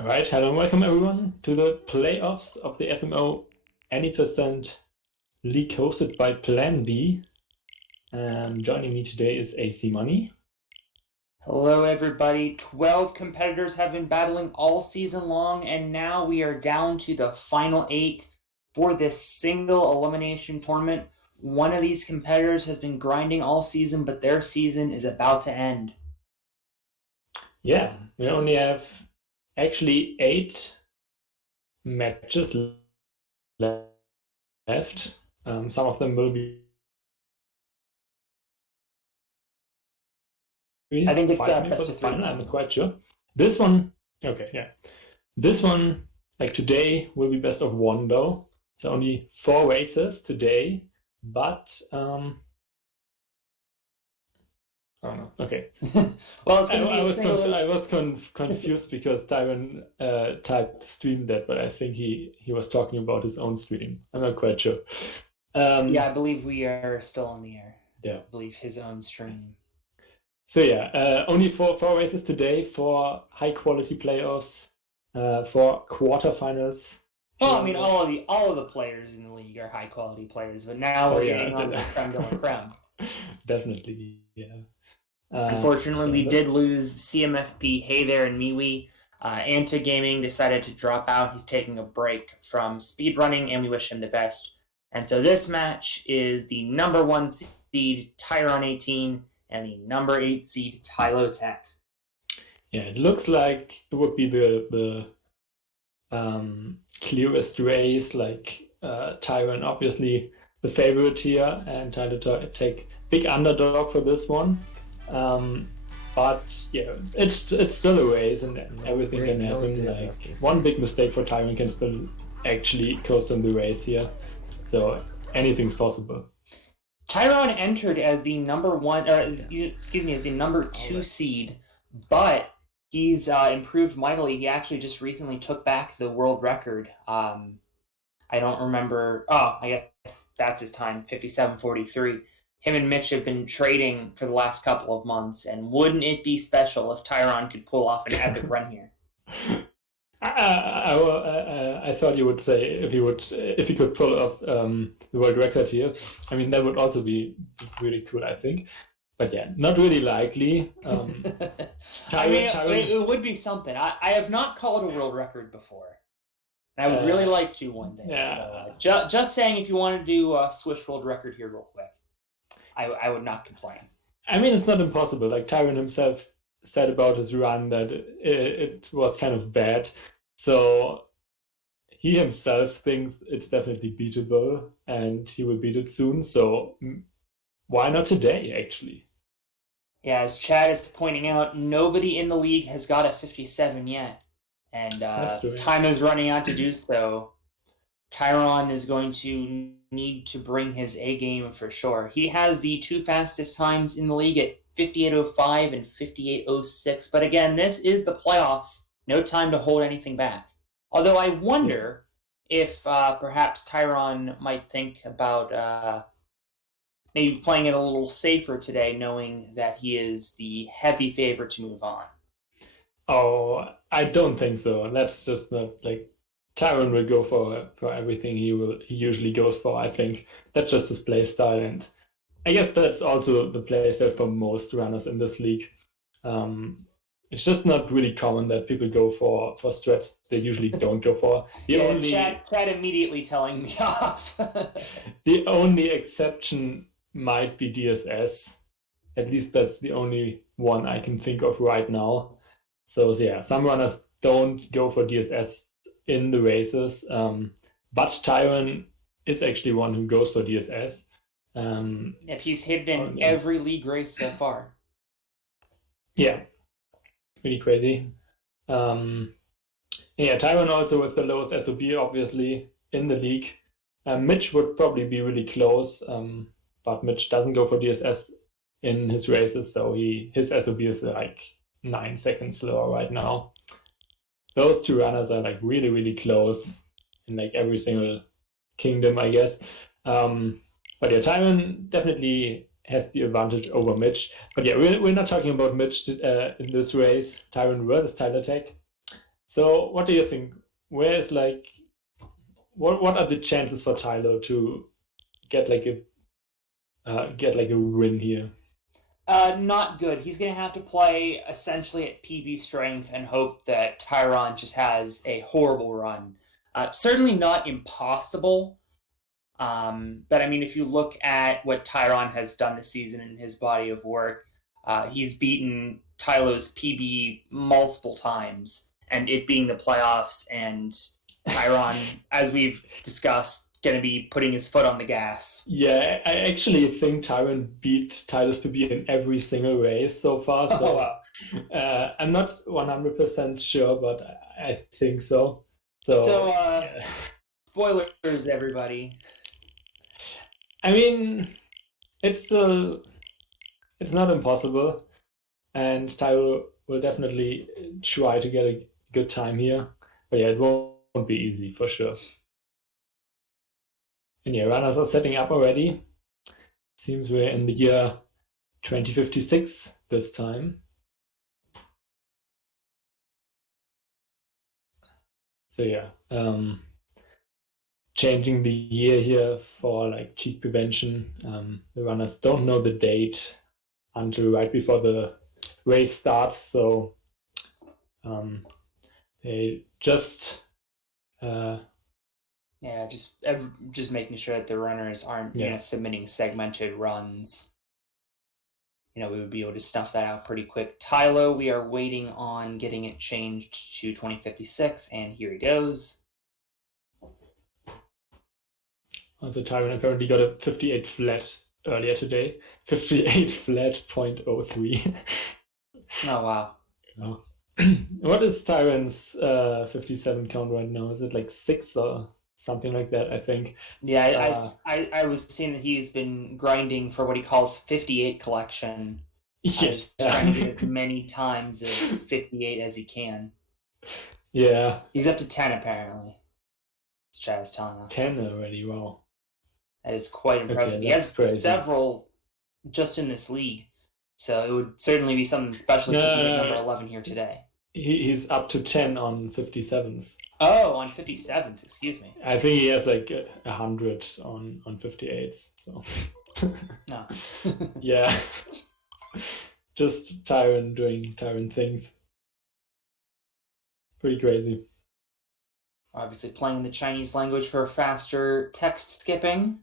All right, hello and welcome everyone to the playoffs of the SMO Any% League hosted by Plan B. Joining me today is AC Money. Hello everybody. 12 competitors have been battling all season long, and now we are down to the final 8 for this single elimination tournament. One of these competitors has been grinding all season, but their season is about to end. Yeah, we only have actually 8 matches left. Some of them will be I think it's for best the of 3. final. I'm not quite sure. This one, okay, yeah. This one, like today, will be best of 1 though. So only 4 races today, but oh no, okay. Well, it's going to be I was confused because Tyron typed stream that, but I think he was talking about his own stream. I'm not quite sure. Yeah, I believe we are still on the air. Yeah. I believe his own stream. So yeah, only 4 races today for high quality playoffs, for quarterfinals. Well, I mean, all of the players in the league are high quality players, but now we're getting on the creme de la creme. Definitely, yeah. Unfortunately, we did lose CMFP, Hey There, and MeWe. Anta Gaming decided to drop out. He's taking a break from speedrunning, and we wish him the best. And so this match is the number 1 seed Tyron18 and the number 8 seed TiloTech. Yeah, it looks like it would be the clearest race. Like Tyron, obviously the favorite here, and TiloTech big underdog for this one. But yeah, it's still a race, and everything can happen. Like one big mistake for Tyron can still actually cost him the race here. So anything's possible. Tyron entered as the number 1, as the number 2 seed, but he's improved mightily. He actually just recently took back the world record. I don't remember. Oh, I guess that's his time, 57:43. Him and Mitch have been trading for the last couple of months, and wouldn't it be special if Tyron could pull off an epic run here? I thought you would say if he could pull off the world record here. I mean, that would also be really cool, I think. But yeah, not really likely. It would be something. I have not called a world record before. I would really like to one day. Yeah. So, just saying, if you want to do a Swiss world record here real quick, I would not complain. I mean, it's not impossible. Like Tyron himself said about his run that it was kind of bad. So he himself thinks it's definitely beatable, and he will beat it soon. So why not today, actually? Yeah, as Chad is pointing out, nobody in the league has got a 57 yet. And time is running out to do so. Tyron is going to need to bring his A game for sure. He has the 2 fastest times in the league at 58:05 and 58:06. But again, this is the playoffs. No time to hold anything back. Although I wonder if perhaps Tyron might think about maybe playing it a little safer today, knowing that he is the heavy favorite to move on. Oh, I don't think so. That's just not like Tyron will go for everything he usually goes for. I think that's just his play style, and I guess that's also the play style for most runners in this league. It's just not really common that people go for strats they usually don't go for. Chad immediately telling me off. The only exception might be DSS. At least that's the only one I can think of right now. So yeah, some runners don't go for DSS in the races, but Tyron is actually one who goes for DSS. Yep, he's hit it in every league race so far. Yeah, pretty crazy. Yeah, Tyron also with the lowest SOB, obviously, in the league. Mitch would probably be really close, but Mitch doesn't go for DSS in his races, so his SOB is like 9 seconds slower right now. Those 2 runners are like really, really close in like every single kingdom, I guess. But yeah, Tyron definitely has the advantage over Mitch. But yeah, we're not talking about Mitch in this race, Tyron versus TiloTech. So what do you think? Where is like, what are the chances for Tylo to get like a win here? Not good. He's going to have to play essentially at PB strength and hope that Tyron just has a horrible run. Certainly not impossible. But I mean, if you look at what Tyron has done this season in his body of work, he's beaten Tylo's PB multiple times, and it being the playoffs, and Tyron, as we've discussed, going to be putting his foot on the gas. Yeah, I actually think Tyron beat Tylo's PB in every single race so far. So I'm not 100% sure, but I think so. So yeah. Spoilers, everybody. I mean, it's not impossible, and Tyro will definitely try to get a good time here. But yeah, it won't be easy for sure. And yeah, runners are setting up already. Seems we're in the year 2056 this time. So yeah, changing the year here for like cheat prevention. The runners don't know the date until right before the race starts, so they just just making sure that the runners aren't submitting segmented runs. We would be able to snuff that out pretty quick. Tylo, we are waiting on getting it changed to 2056, and here he goes. Also, Tyron apparently got a 58 flat earlier today. 58 flat 0.03. Oh, wow. Oh. What is Tyron's 57 count right now? Is it like 6 or something like that, I think? Yeah, I was seeing that he's been grinding for what he calls 58 collection. Yeah. Just trying to get as many times of 58 as he can. Yeah. He's up to 10 apparently. As Chad was telling us. 10 already, wow. That is quite impressive. Okay, he has several just in this league. So it would certainly be something special to be at number 11 here today. He's up to 10 on 57s. Oh, on 57s, excuse me. I think he has like 100 on 58s. So. No. Yeah. Just Tyron doing Tyron things. Pretty crazy. Obviously playing the Chinese language for faster text skipping.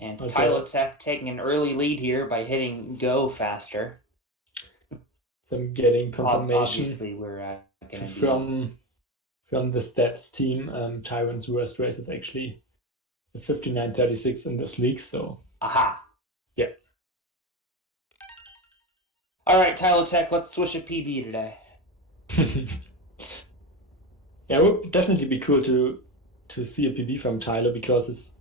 And TiloTech taking an early lead here by hitting go faster. So I'm getting confirmation obviously we're from the stats team. Tyron's worst race is actually a 59.36 in this league. So aha, yeah. All right, TiloTech, let's switch a PB today. Yeah, it would definitely be cool to see a PB from Tylo, because his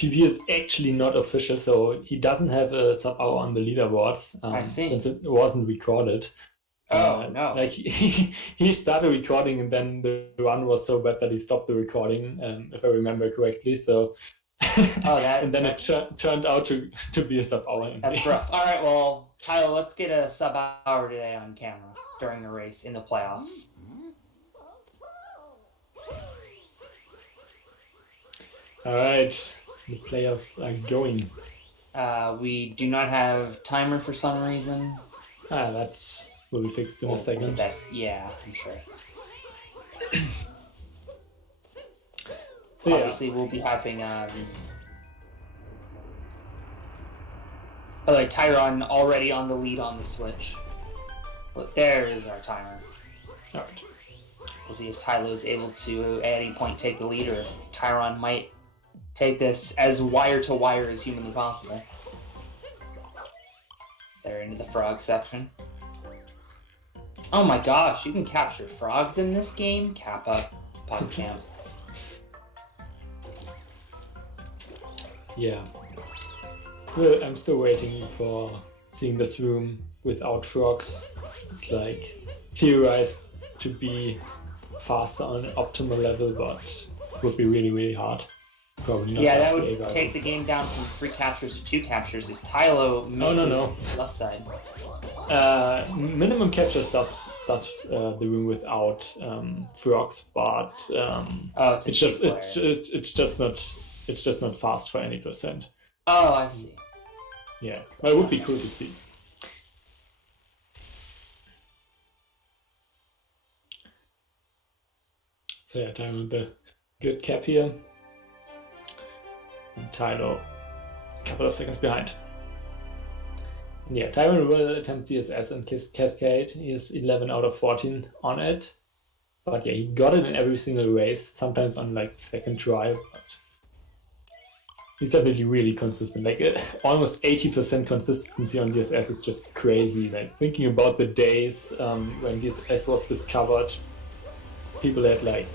PB is actually not official, so he doesn't have a sub-hour on the leaderboards. I see. Since it wasn't recorded. Oh, no. Like he started recording, and then the run was so bad that he stopped the recording, if I remember correctly. So and then it turned out to be a sub-hour. That's rough. All right, well, Tyler, let's get a sub-hour today on camera during the race in the playoffs. All right, the playoffs are going. We do not have timer for some reason. That will be fixed in a second. Yeah, I'm sure. So obviously, we'll be having. By the way, Tyron already on the lead on the Switch. But there is our timer. All right. We'll see if Tylo is able to, at any point, take the lead, or if Tyron might take this as wire-to-wire as humanly possible. They're into the frog section. Oh my gosh, you can capture frogs in this game? Kappa, PodCamp. Yeah. So I'm still waiting for seeing this room without frogs. It's like theorized to be faster on an optimal level, but would be really, really hard. probably not. Yeah, that would take the game down from 3 captures to 2 captures. Is Tylo missing left side? Minimum captures does the room without frogs, but it's just not fast for any percent. Oh, I see. Yeah, but it would be cool to see. So yeah, Tyron with the good cap here. And Tylo a couple of seconds behind. And yeah, Tyron will attempt DSS and Cascade. He is 11 out of 14 on it. But yeah, he got it in every single race, sometimes on like second try, but he's definitely really consistent. Like almost 80% consistency on DSS is just crazy. Like thinking about the days when DSS was discovered, people had like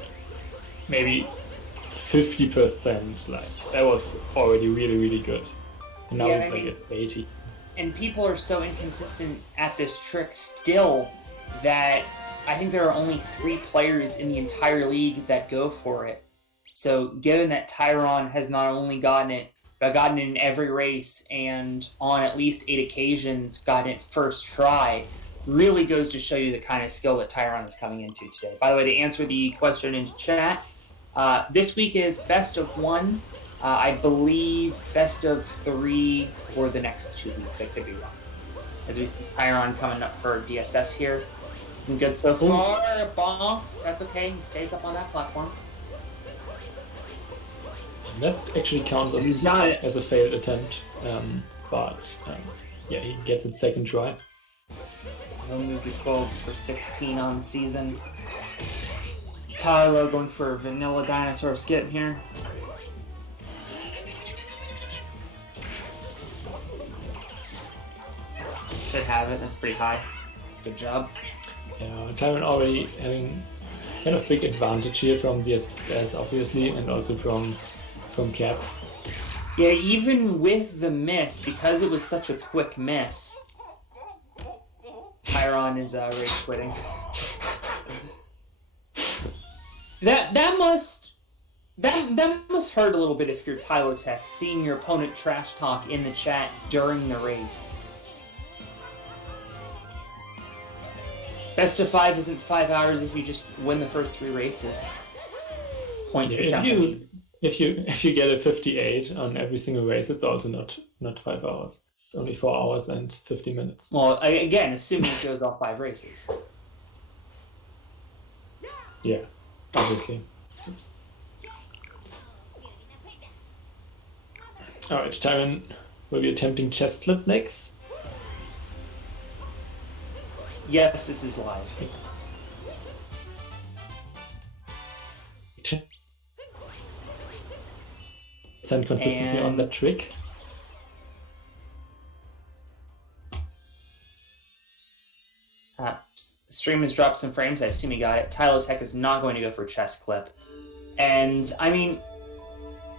maybe 50%. Like that was already really, really good. And now it's like at 80. And people are so inconsistent at this trick still that I think there are only 3 players in the entire league that go for it. So given that Tyron has not only gotten it, but gotten it in every race and on at least 8 occasions gotten it first try, really goes to show you the kind of skill that Tyron is coming into today. By the way, to answer the question in chat, this week is best of 1. I believe best of 3 for the next 2 weeks. I could be wrong. As we see Tyron coming up for DSS here. Looking good so far. Bonk. That's okay. He stays up on that platform. And that actually counts as a failed attempt. But yeah, he gets it second try. He'll move to 12 for 16 on season. Tylo going for a vanilla dinosaur skip here. Should have it. That's pretty high. Good job. Yeah, Tyron already having kind of big advantage here from DSS, obviously, and also from cap. Yeah, even with the miss, because it was such a quick miss, Tyron is race quitting. That must hurt a little bit if you're TiloTech, seeing your opponent trash talk in the chat during the race. Best of 5 isn't 5 hours if you just win the first 3 races. If you get a 58 on every single race, it's also not 5 hours. It's only 4 hours and 50 minutes. Well, again, assuming it goes all 5 races. Yeah, obviously. Oops. Alright, Tyron will be attempting chest flip next. Yes, this is live. Send consistency on that trick. Stream has dropped some frames. I assume he got it. TiloTech is not going to go for chest clip. And, I mean,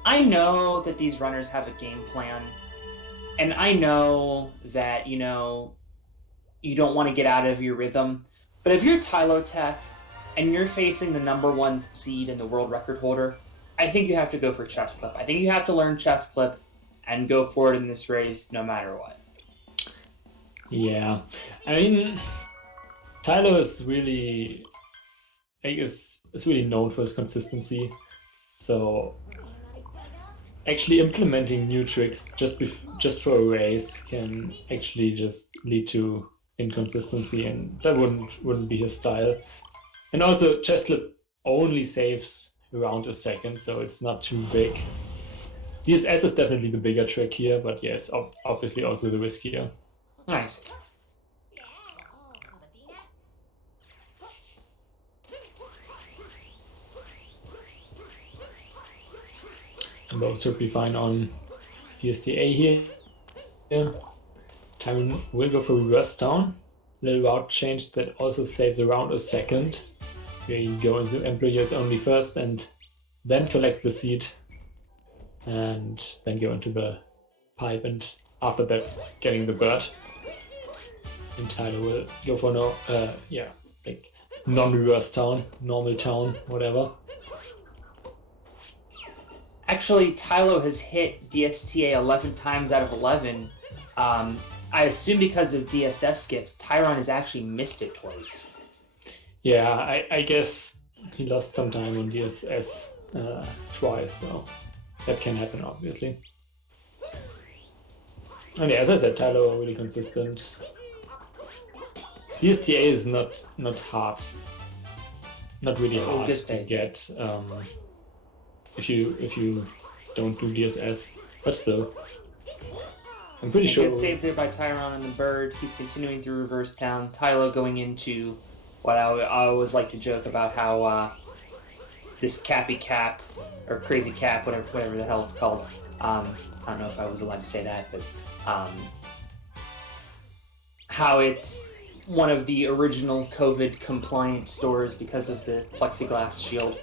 I know that these runners have a game plan. And I know that, you know, you don't want to get out of your rhythm. But if you're TiloTech and you're facing the #1 seed and the world record holder, I think you have to go for chest clip. I think you have to learn chest clip and go for it in this race no matter what. Yeah. I mean, Tylo is really, is really known for his consistency. So actually implementing new tricks just for a race can actually just lead to inconsistency, and that wouldn't be his style. And also chest clip only saves around a second, so it's not too big. DSS is definitely the bigger trick here, but yes, obviously also the riskier. Nice. And both should be fine on PSTA here. Tyron will go for reverse down. Little route change that also saves around a second. Here you go into employers only first and then collect the seed. And then go into the pipe, and after that getting the bird. And Tyler will go for like non-reverse town, normal town, whatever. Actually, Tylo has hit DSTA 11 times out of 11. I assume because of DSS skips, Tyron has actually missed it twice. Yeah, I guess he lost some time on DSS twice, so that can happen, obviously. And yeah, as I said, Tylo really consistent. DSTA is not hard, not really hard to get if you don't do DSS, but still. I'm pretty sure. Gets saved there by Tyron and the bird. He's continuing through reverse town. Tylo going into what I always like to joke about how this Cappy Cap or Crazy Cap, whatever the hell it's called. I don't know if I was allowed to say that, but how it's one of the original COVID compliant stores because of the plexiglass shield.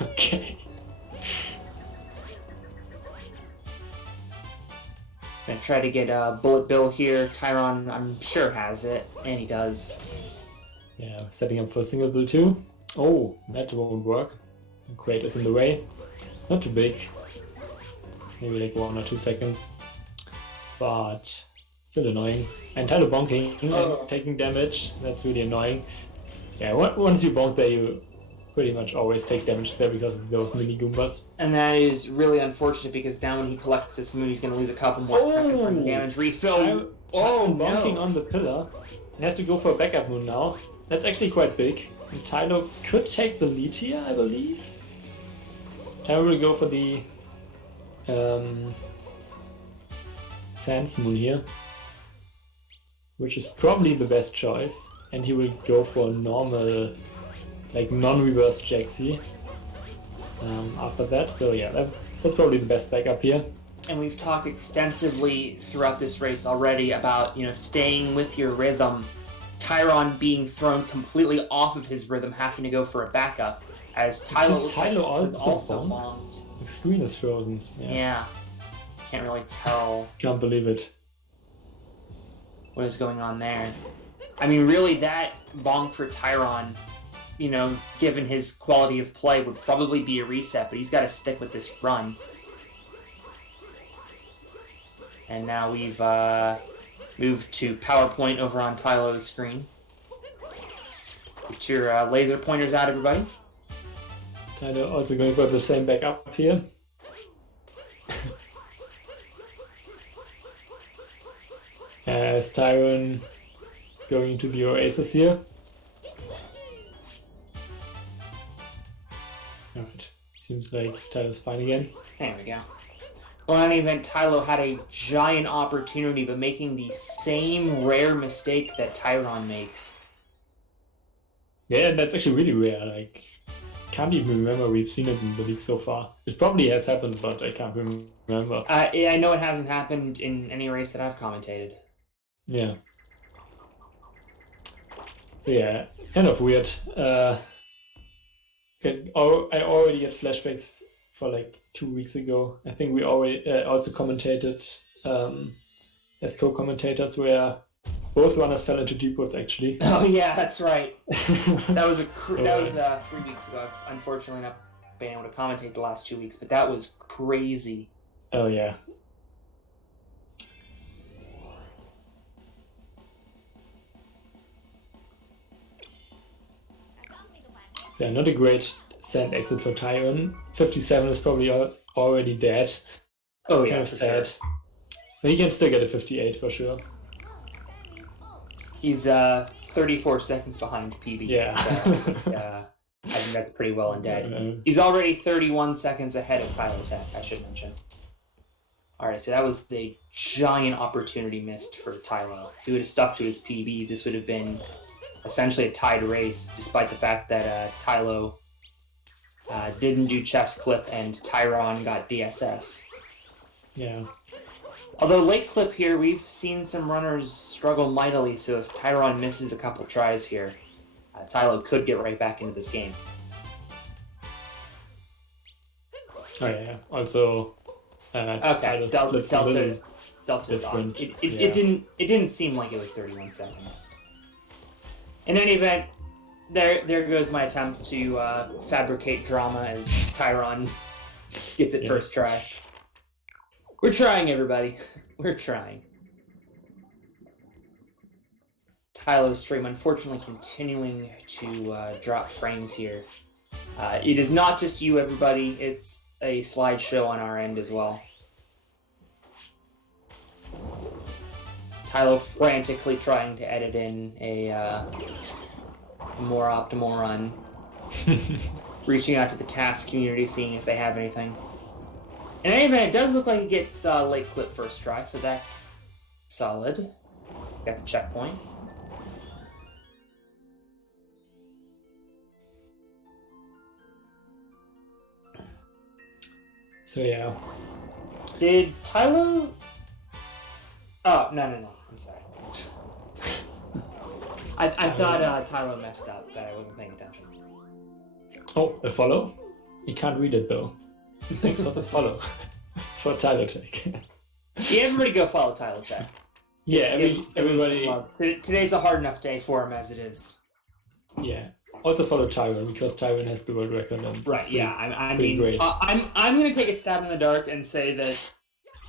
Okay. Gonna try to get a Bullet Bill here. Tyron, I'm sure, has it, and he does. Yeah, setting up for a single bill too. Oh, that won't work. The crate is in the way. Not too big. Maybe like 1 or 2 seconds. But still annoying. And Tylo bonking and taking damage. That's really annoying. Yeah, once you bonk there, you pretty much always take damage there because of those mini Goombas. And that is really unfortunate because now when he collects this moon, he's going to lose a couple more seconds on damage refill. Bonking on the pillar. He has to go for a backup moon now. That's actually quite big. And Tylo could take the lead here, I believe. Tylo will go for the Sans Moon here, which is probably the best choice. And he will go for a normal, like non-reverse Jaxi after that. So yeah, that's probably the best backup here. And we've talked extensively throughout this race already about, staying with your rhythm. Tyron being thrown completely off of his rhythm, having to go for a backup, as Tylo also bonked. The screen is frozen. Yeah. Can't really tell. Can't believe it. What is going on there? I mean, really, that bonk for Tyron, given his quality of play, would probably be a reset, but he's got to stick with this run. And now we've moved to PowerPoint over on Tylo's screen. Get your laser pointers out, everybody. Tylo also going for the same backup here. As Tyron going to the Oasis here. Alright, seems like Tylo's fine again. There we go. Well, in any event, Tylo had a giant opportunity, but making the same rare mistake that Tyron makes. Yeah, that's actually really rare. Like, can't even remember we've seen it in the league so far. It probably has happened, but I can't remember. I know it hasn't happened in any race that I've commentated. Yeah. So yeah, kind of weird. I already get flashbacks for like 2 weeks ago. I think we already also commentated as co-commentators where both runners fell into deep woods actually. Oh yeah, that's right. That was 3 weeks ago. I've unfortunately not been able to commentate the last 2 weeks, but that was crazy. Oh yeah. So not a great sand exit for Tyron. 57 is probably already dead. Oh yeah, kind of sad. Sure. But he can still get a 58 for sure. He's 34 seconds behind PB. Yeah. So, I think that's pretty well and dead. He's already 31 seconds ahead of TiloTech, I should mention. Alright, so that was a giant opportunity missed for Tylo. If he would have stuck to his PB, this would have been essentially a tied race, despite the fact that Tylo didn't do chest clip and Tyron got DSS. Yeah. Although late clip here, we've seen some runners struggle mightily, so if Tyron misses a couple tries here, Tylo could get right back into this game. Oh yeah, also okay, Delta's on. It didn't seem like it was 31 seconds. In any event, there goes my attempt to fabricate drama as Tyron Gets it first try. We're trying, everybody. We're trying. Tylo's stream, unfortunately, continuing to drop frames here. It is not just you, everybody. It's a slideshow on our end as well. Tylo frantically trying to edit in a more optimal run. Reaching out to the task community, seeing if they have anything. In any event, it does look like it gets late clip first try, so that's solid. Got the checkpoint. So yeah. Did Tylo... Oh, no. I'm sorry. I thought Tylo messed up, but I wasn't paying attention. Oh, a follow? You can't read it though. Thanks for the follow. For TiloTech. Yeah, everybody go follow TiloTech. Yeah, everybody... Today's a hard enough day for him as it is. Yeah. Also follow Tyron, because Tyron has the world record. And right, yeah. I mean, great. I'm going to take a stab in the dark and say that,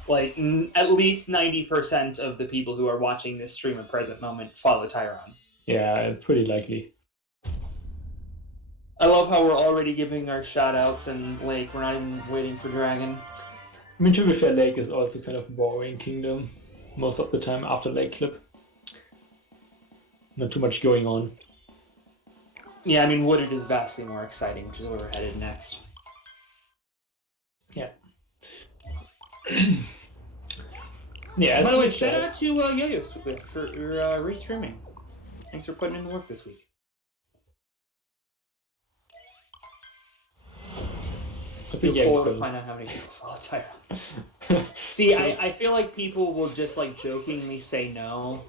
like, at least 90% of the people who are watching this stream at present moment follow Tyron. Yeah, pretty likely. I love how we're already giving our shout-outs and Lake. We're not even waiting for Dragon. I mean, to be fair, Lake is also kind of boring kingdom most of the time after Lake clip. Not too much going on. Yeah, I mean, Wooded is vastly more exciting, which is where we're headed next. Yeah. Yeah. By the way, shout out to Yo-Yo for restreaming. Thanks for putting in the work this week. Look forward to find out how many people follow Tyron. See, I feel like people will just like jokingly say no.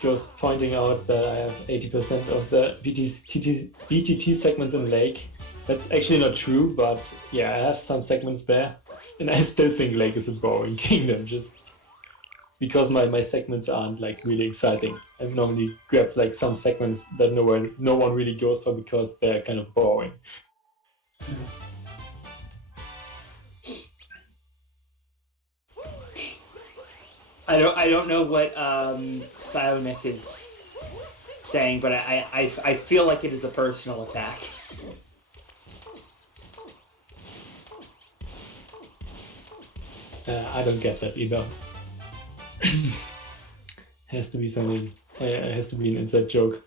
Just pointing out that I have 80% of the BTT segments in Lake. That's actually not true, but yeah, I have some segments there. And I still think Lake is a boring kingdom, just because my segments aren't like really exciting. I normally grab like some segments that no one really goes for because they're kind of boring. I don't know what Sionic is saying, but I feel like it is a personal attack. I don't get that either. Has to be something. Has to be an inside joke.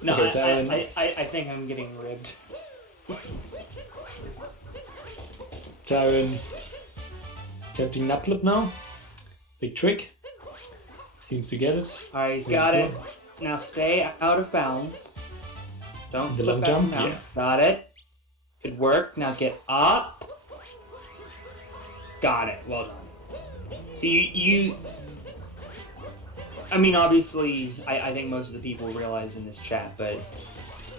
No, I think I'm getting ribbed. Tyron attempting nut clip now. Big trick. Seems to get it. Alright, he's got it. Now stay out of bounds. Don't the flip long out jump. of bounds. Yeah. Got it. Good work. Now get up. Got it. Well done. See, you... I mean, obviously, I think most of the people realize in this chat, but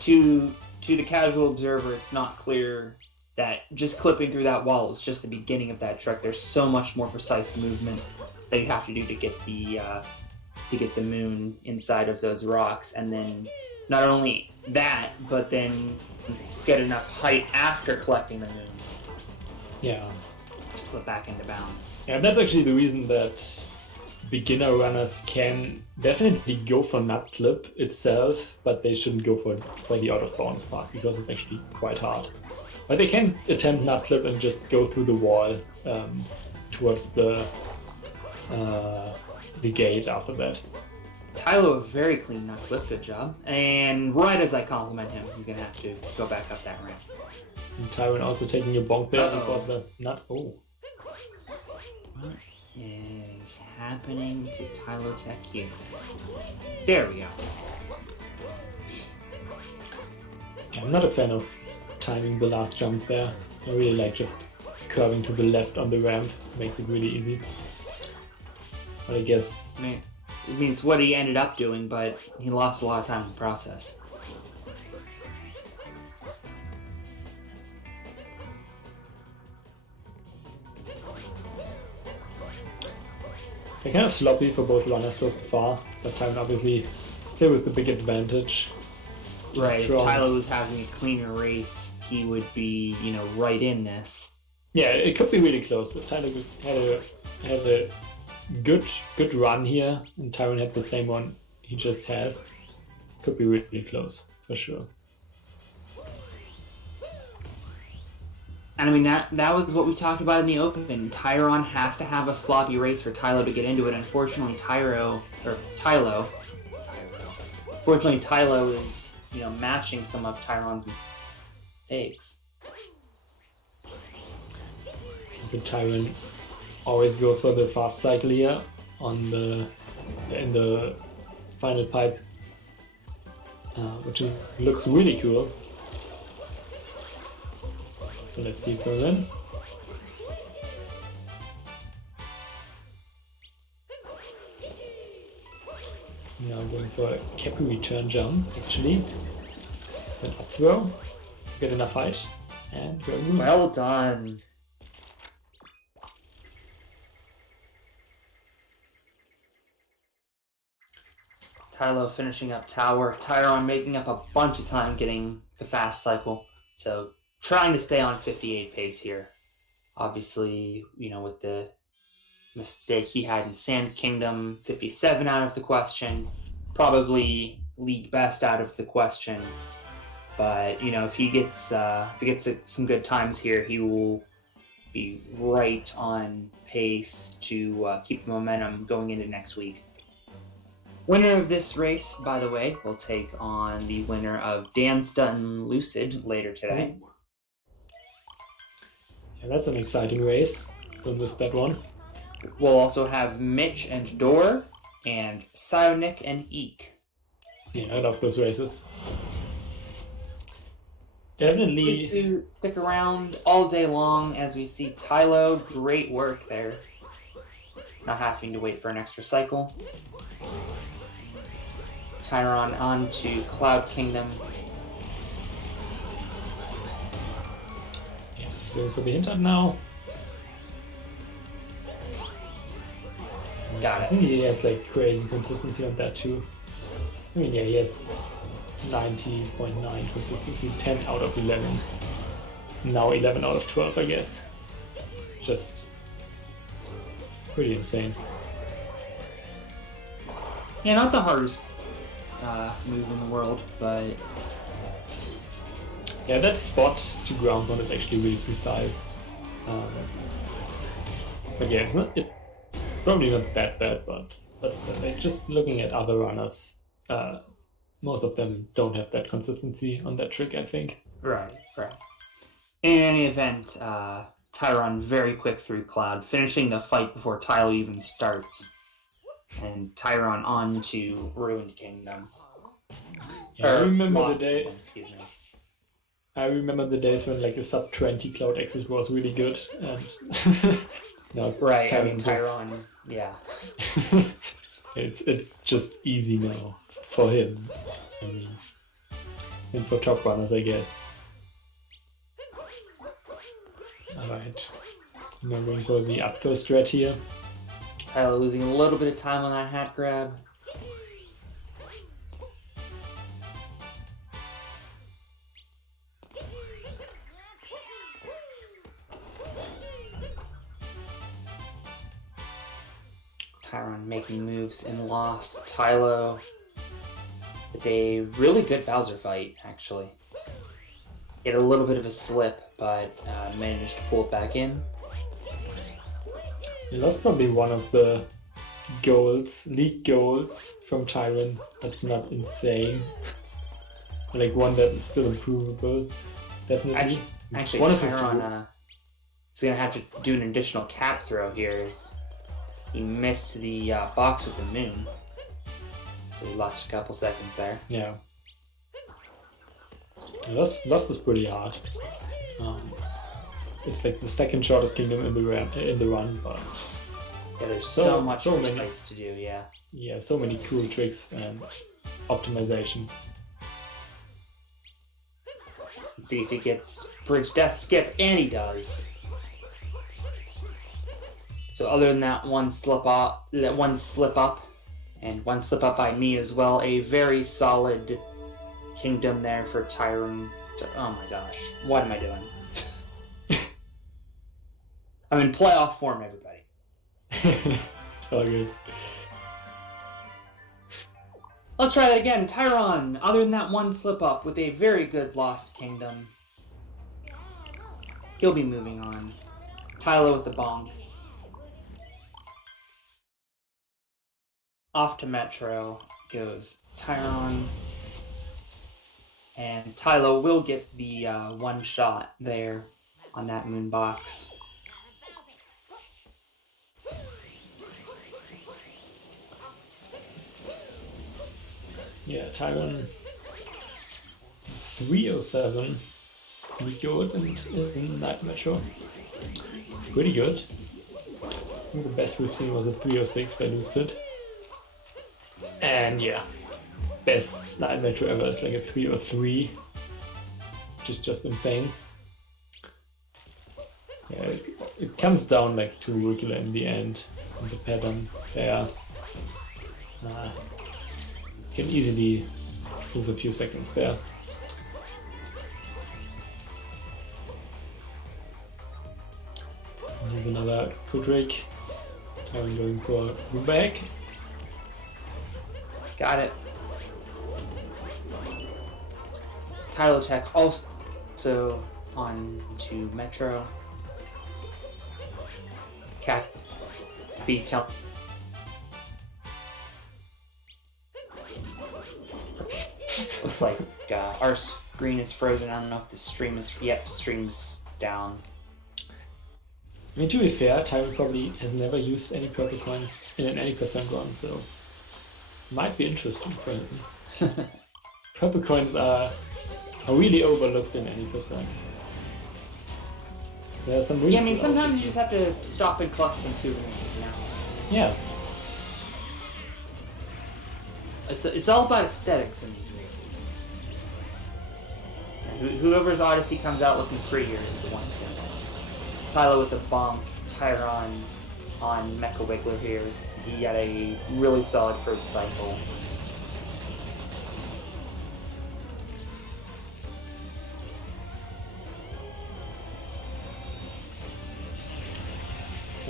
to the casual observer, it's not clear that just clipping through that wall is just the beginning of that trick. There's so much more precise movement that you have to do to get the moon inside of those rocks, and then not only that, but then get enough height after collecting the moon. Yeah. To flip back into bounds. Yeah, that's actually the reason that beginner runners can definitely go for nut clip itself, but they shouldn't go for the out of bounds part because it's actually quite hard. But they can attempt nut clip and just go through the wall towards the gate after that. Tylo, a very clean nut clip, good job. And right as I compliment him, he's gonna have to go back up that ramp. And Tyron also taking a bonk there before the nut. Oh. What is happening to TiloTech here? There we go. Yeah, I'm not a fan of timing the last jump there. I really like just curving to the left on the ramp. Makes it really easy. But I guess... It means what he ended up doing, but he lost a lot of time in the process. They're kind of sloppy for both runners so far, but Tyron obviously still with the big advantage. Right, if Tylo was having a cleaner race, he would be, right in this. Yeah, it could be really close. If Tylo had a good run here, and Tyron had the same one he just has, could be really close, for sure. And I mean, that was what we talked about in the Open. Tyron has to have a sloppy race for Tylo to get into it. Unfortunately, Tylo is, matching some of Tyron's mistakes. So Tyron always goes for the fast cycle here in the final pipe, which looks really cool. So let's see for a minute. Now going for a Cappy return jump, actually. Then up throw, get enough height, and go move. Well done. Tylo finishing up tower. Tyron making up a bunch of time getting the fast cycle. So trying to stay on 58 pace here. Obviously, with the mistake he had in Sand Kingdom, 57 out of the question. Probably league best out of the question. But, if he gets some good times here, he will be right on pace to keep the momentum going into next week. Winner of this race, by the way, will take on the winner of Dan Stutton Lucid later today. Ooh. Yeah, that's an exciting race. Don't miss that one. We'll also have Mitch and Dor, and Sionic and Eek. Yeah, I love those races. Definitely stick around all day long as we see Tylo. Great work there. Not having to wait for an extra cycle. Tyron on to Cloud Kingdom. Yeah, going for the hint now. Got it. I think he has crazy consistency on that too. I mean, yeah, he has 90.9 consistency, 10 out of 11. Now 11 out of 12, I guess. Just pretty insane. Yeah, not the hardest move in the world, but yeah, that spot to ground one is actually really precise. But yeah, it's probably not that bad, but just looking at other runners, most of them don't have that consistency on that trick, I think. Right. In any event, Tyron very quick through Cloud, finishing the fight before Tylo even starts. And Tyron on to Ruined Kingdom. Yeah, I remember the day. Excuse me. I remember the days when a sub 20 Cloud exit was really good, and now right. Tyron, yeah. It's just easy now for him. I mean, and for top runners, I guess. Alright. Now going for the up throw strat here. Tylo losing a little bit of time on that hat grab. Tyron making moves in loss. Tylo with a really good Bowser fight, actually. He had a little bit of a slip, but managed to pull it back in. He lost probably one of the league goals from Tyron. That's not insane. One that is still improvable, definitely. Actually, Tyron is going to have to do an additional cap throw here. As he missed the box with the moon. So he lost a couple seconds there. Yeah. Lost is pretty hard. It's the second shortest kingdom in the run, but yeah, there's so many tricks to do. Yeah, so many cool tricks and optimization. Let's see if he gets bridge death skip, and he does. So other than that one slip up, and one slip up by me as well, a very solid kingdom there for Tyron. Oh my gosh, what am I doing? I'm in playoff form, everybody. It's all good. Let's try that again. Tyron, other than that one slip-up with a very good Lost Kingdom, he'll be moving on. Tylo with the bonk. Off to Metro goes Tyron. And Tylo will get the one shot there on that moon box. Yeah, Tyron 307. Pretty good in Night Metro. Pretty good. I think the best we've seen was a 306 by Lucid. And yeah, best Night Metro ever is like a 303, which is just insane. Yeah, it comes down like to regular in the end, and the pattern there. Can easily lose a few seconds there. And here's another Kudrik. I'm going for a back. Got it. TiloTech also on to Metro. Cat beat tell. Looks like our screen is frozen. I don't know if the stream is. Yep, stream's down. I mean, to be fair, Tyron probably has never used any purple coins in an 80% run, so might be interesting for him. Purple coins are really overlooked in 80%. There are some really I mean, sometimes you just have to stop and collect some souvenirs now. Yeah. It's all about aesthetics in these races. And whoever's Odyssey comes out looking prettier is the one to win. Tylo with the bonk, Tyron on Mecha Wiggler here. He got a really solid first cycle.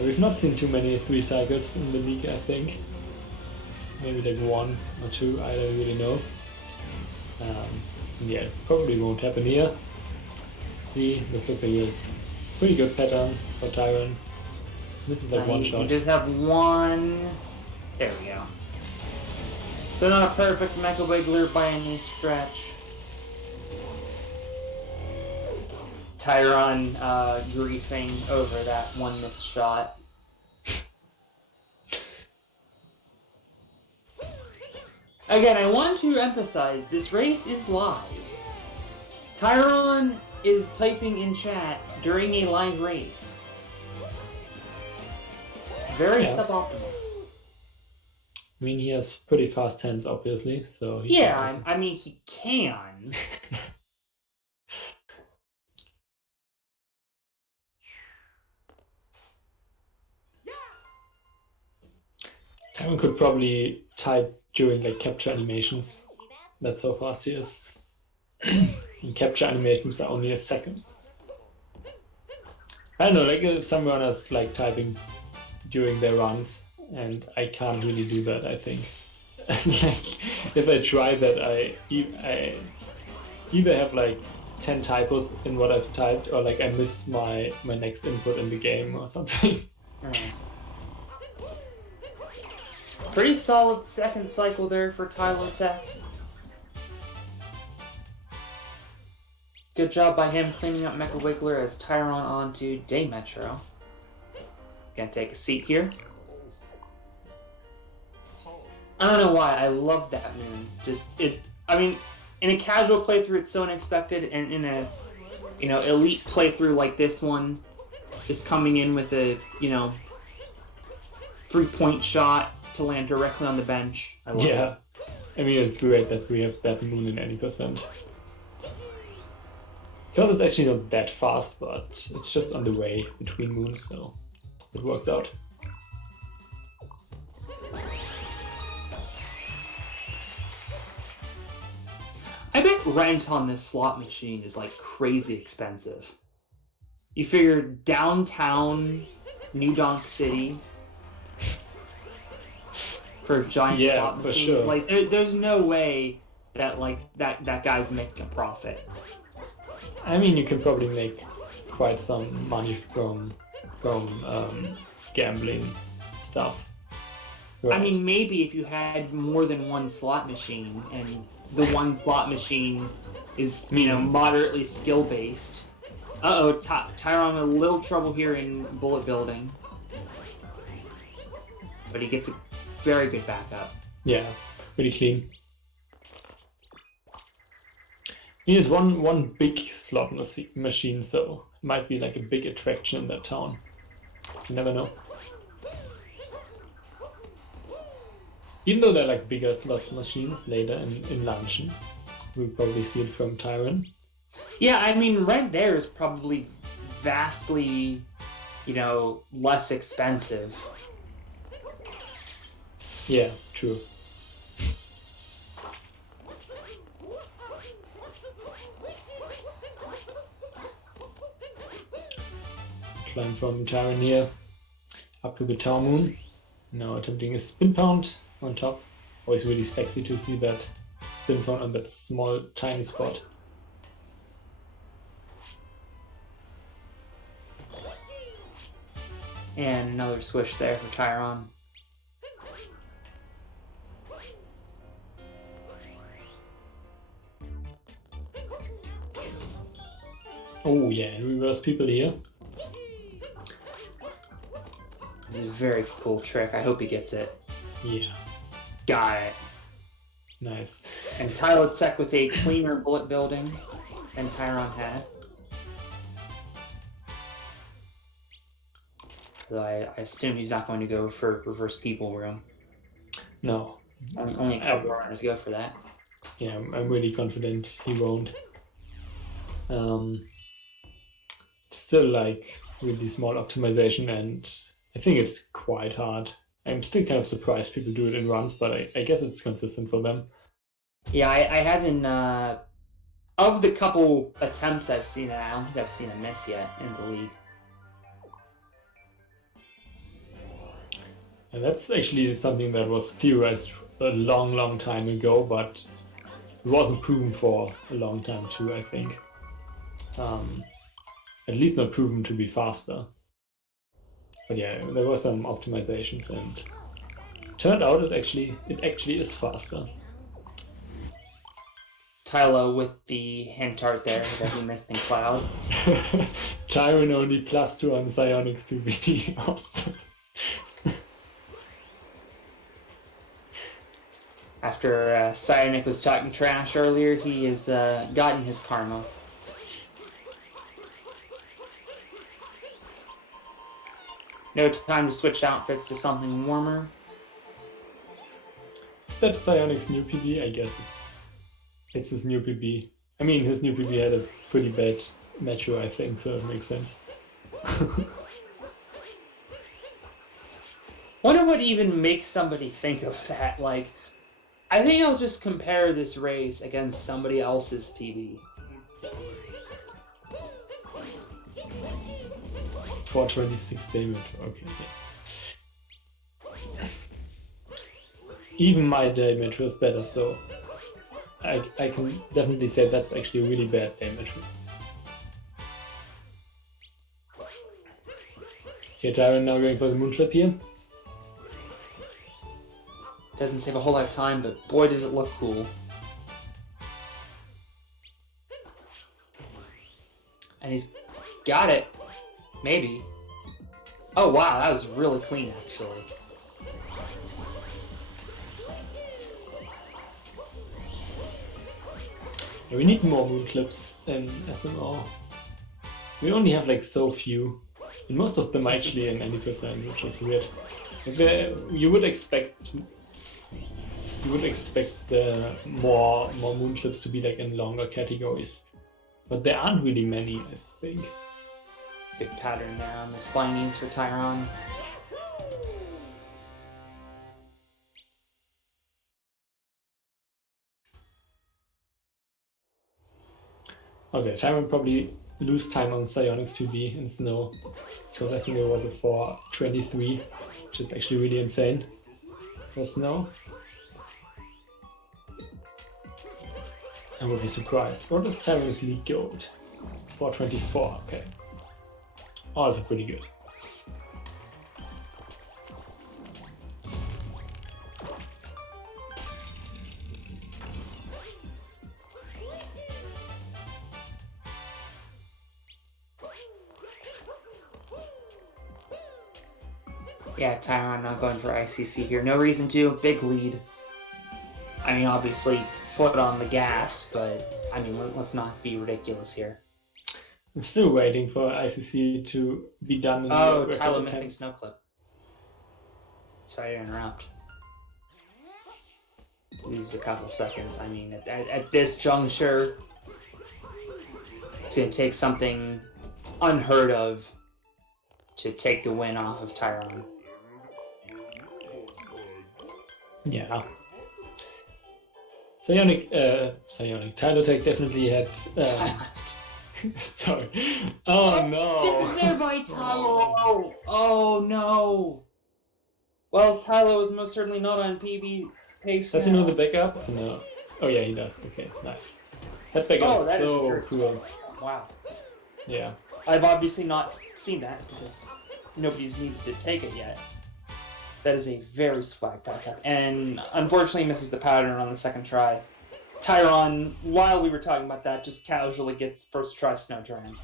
We've not seen too many 3 cycles in the league, I think. Maybe like 1 or 2, I don't really know. Yeah, probably won't happen here. See, this looks like a pretty good pattern for Tyron. This is like one shot. You just have one. There we go. So not a perfect Mecha Wiggler by any stretch. Tyron griefing over that one missed shot. Again, I want to emphasize, this race is live. Tyron is typing in chat during a live race. Very suboptimal. I mean, he has pretty fast hands, obviously, so... Yeah, I mean, he can. Tyron could probably type during like capture animations. That's how fast he is. And capture animations are only a second. I don't know, like some runners like typing during their runs, and I can't really do that, I think. Like, if I try that, I either have like 10 typos in what I've typed, or like I miss my next input in the game or something. Pretty solid second cycle there for TiloTech. Good job by him cleaning up Mecha Wiggler as Tyron onto Day Metro. Gonna take a seat here. I don't know why, I love that moon. I mean, in a casual playthrough it's so unexpected, and in a, elite playthrough like this one, just coming in with a, 3-point shot to land directly on the bench. I love it. I mean, it's great that we have that moon in 80%. Because it's actually not that fast, but it's just on the way between moons, so it works out. I bet rent on this slot machine is like crazy expensive. You figure downtown New Donk City for a giant slot machine. For sure. Like there's no way that like that guy's making a profit. I mean, you can probably make quite some money from gambling stuff. Right. I mean, maybe if you had more than one slot machine, and the one slot machine is, you know, moderately skill-based. Uh-oh, Tyron a little trouble here in bullet building. But he gets a very good backup. Yeah, pretty clean. He needs one big slot machine, so it might be like a big attraction in that town. You never know. Even though they're like bigger slot machines later in Luncheon, we'll probably see it from Tyron. Yeah, I mean, rent there is probably vastly, you know, less expensive. Yeah, true. Climb from Tyron here up to the town moon. Now attempting a spin pound on top. Always really sexy to see that spin pound on that small, tiny spot. And another swish there for Tyron. Oh yeah, reverse people here. This is a very cool trick. I hope he gets it. Yeah. Got it. Nice. And TiloTech with a cleaner bullet building than Tyron had. So I assume he's not going to go for reverse people room. No. Only a couple runners go for that. Yeah, I'm really confident he won't. Still like really small optimization, and I think it's quite hard. I'm still kind of surprised people do it in runs, but I guess it's consistent for them. Yeah, I haven't, of the couple attempts I've seen it, I don't think I've seen a miss yet in the league. And that's actually something that was theorized a long time ago, but it wasn't proven for a long time too, I think. At least not proven to be faster. But yeah, there were some optimizations, and turned out it actually is faster. Tylo with the hint art there that he missed in Cloud. Tyron only +2 on Psionics PvP. Awesome. After Psionic was talking trash earlier, he has gotten his karma. No time to switch outfits to something warmer. Is that Psionic's new PB? I guess it's his new PB. I mean, his new PB had a pretty bad metro, I think, so it makes sense. Wonder what even makes somebody think of that. Like, I think I'll just compare this race against somebody else's PB. 426 damage, okay. Yeah. Even my damage was better, so I can definitely say that's actually really bad damage. Okay, Tyron now going for the moonshot here. Doesn't save a whole lot of time, but boy does it look cool. And he's got it. Maybe. Oh wow, that was really clean actually. Yeah, we need more moon clips in SMO. We only have like so few. And most of them actually in 90%, which is weird. You would expect the more moon clips to be like in longer categories. But there aren't really many, I think. Good pattern there on the spinies for Tyron. Also, yeah, Tyron probably lose time on Psionics PB in Snow, because I think it was a 423, which is actually really insane for Snow. I would be surprised. What does Tyron's lead gold? 424, okay. Oh, that's pretty good. Yeah, Tyron not going for ICC here. No reason to. Big lead. I mean, obviously, foot on the gas, but I mean, let's not be ridiculous here. I'm still waiting for ICC to be done. Oh, Tyler missing snow clip. Sorry to interrupt. Loses a couple seconds. I mean, at this juncture, it's going to take something unheard of to take the win off of Tyron. Yeah. TiloTech definitely had. Sorry. Oh no. It was there by Tylo. Oh no. Well, Tylo is most certainly not on PB pace. Does he know the backup? No. Oh yeah, he does. Okay, nice. That backup is so cool. Wow. Yeah. I've obviously not seen that because nobody's needed to take it yet. That is a very swag backup, and unfortunately misses the pattern on the second try. Tyron, while we were talking about that, just casually gets first try Snow Dram.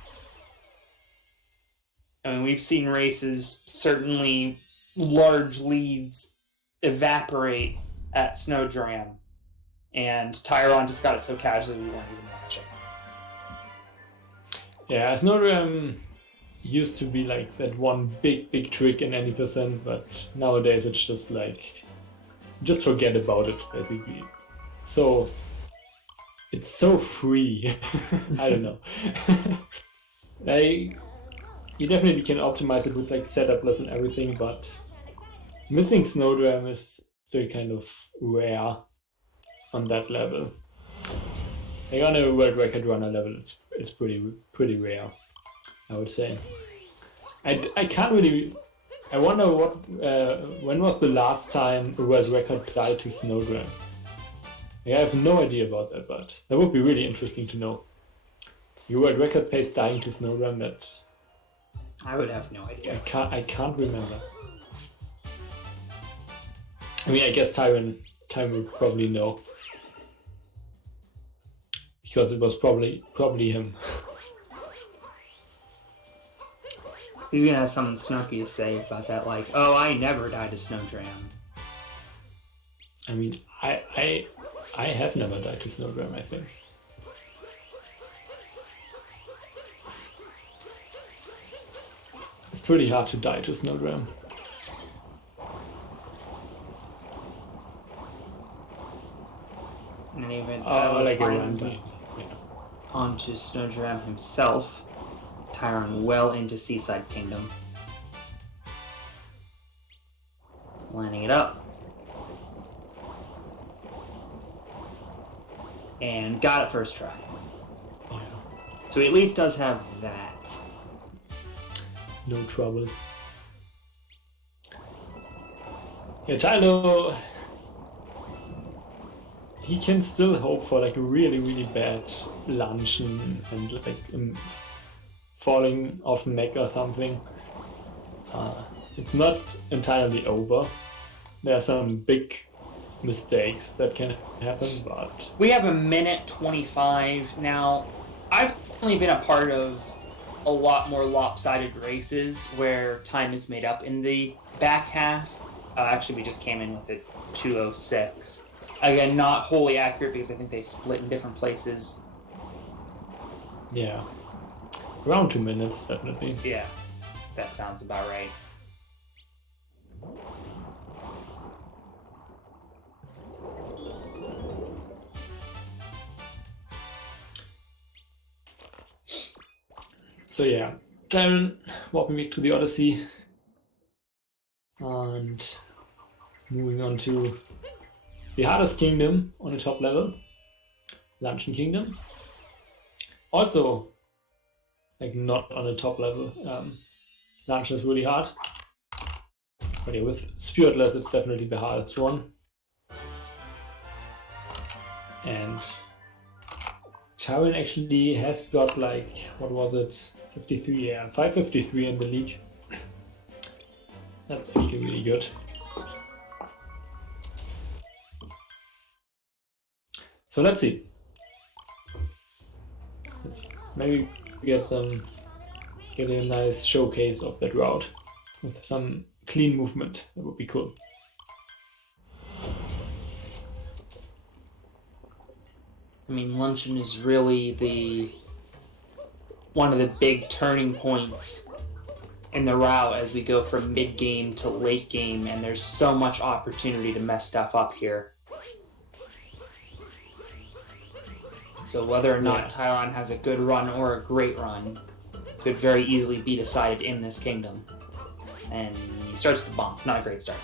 I mean, we've seen races, certainly large leads evaporate at Snow Dram, and Tyron just got it so casually we weren't even watching. Yeah, Snow Dram used to be like that one big trick in any percent, but nowadays it's just like, just forget about it, basically. So it's so free. I don't know. You definitely can optimize it with like setup less and everything, but missing Snow Dram is still kind of rare on that level. Like on a world record runner level, it's pretty rare, I would say. I can't really. I wonder when was the last time a world record died to Snow Dram? I have no idea about that, but that would be really interesting to know. Your world record pace dying to Snow Dram, that I would have no idea. I can't remember. I mean, I guess Tyron would probably know, because it was probably him. He's gonna have something snarky to say about that, like, "Oh, I never died to Snow Dram." I mean, I have never died to Snow Dram, I think. It's pretty hard to die to Snow Dram. In any event, like onto Snow Dram himself. Tyron well into Seaside Kingdom. Lining it up. And got it first try. Yeah. So he at least does have that. No trouble. Yeah, Tylo, he can still hope for like a really bad lunge and like falling off mech or something. It's not entirely over. There are some big mistakes that can happen, but we have a minute 25 now. I've only been a part of a lot more lopsided races where time is made up in the back half. Actually, we just came in with a 2:06. Again, not wholly accurate because I think they split in different places. Yeah, around 2 minutes, definitely. Yeah, that sounds about right. So yeah, Tyron walking back to the Odyssey and moving on to the hardest kingdom on the top level, Luncheon Kingdom. Also, like, not on the top level. Launch is really hard. But yeah, with Spiritless, it's definitely the hardest one. And Tyron actually has got, like, what was it? 53, yeah, 553 in the league. That's actually really good. So let's see. Let's maybe get a nice showcase of that route with some clean movement. That would be cool. I mean, Luncheon is really one of the big turning points in the route as we go from mid-game to late game, and there's so much opportunity to mess stuff up here. So whether or not Tyron has a good run or a great run could very easily be decided in this kingdom. And he starts with the bomb. Not a great start.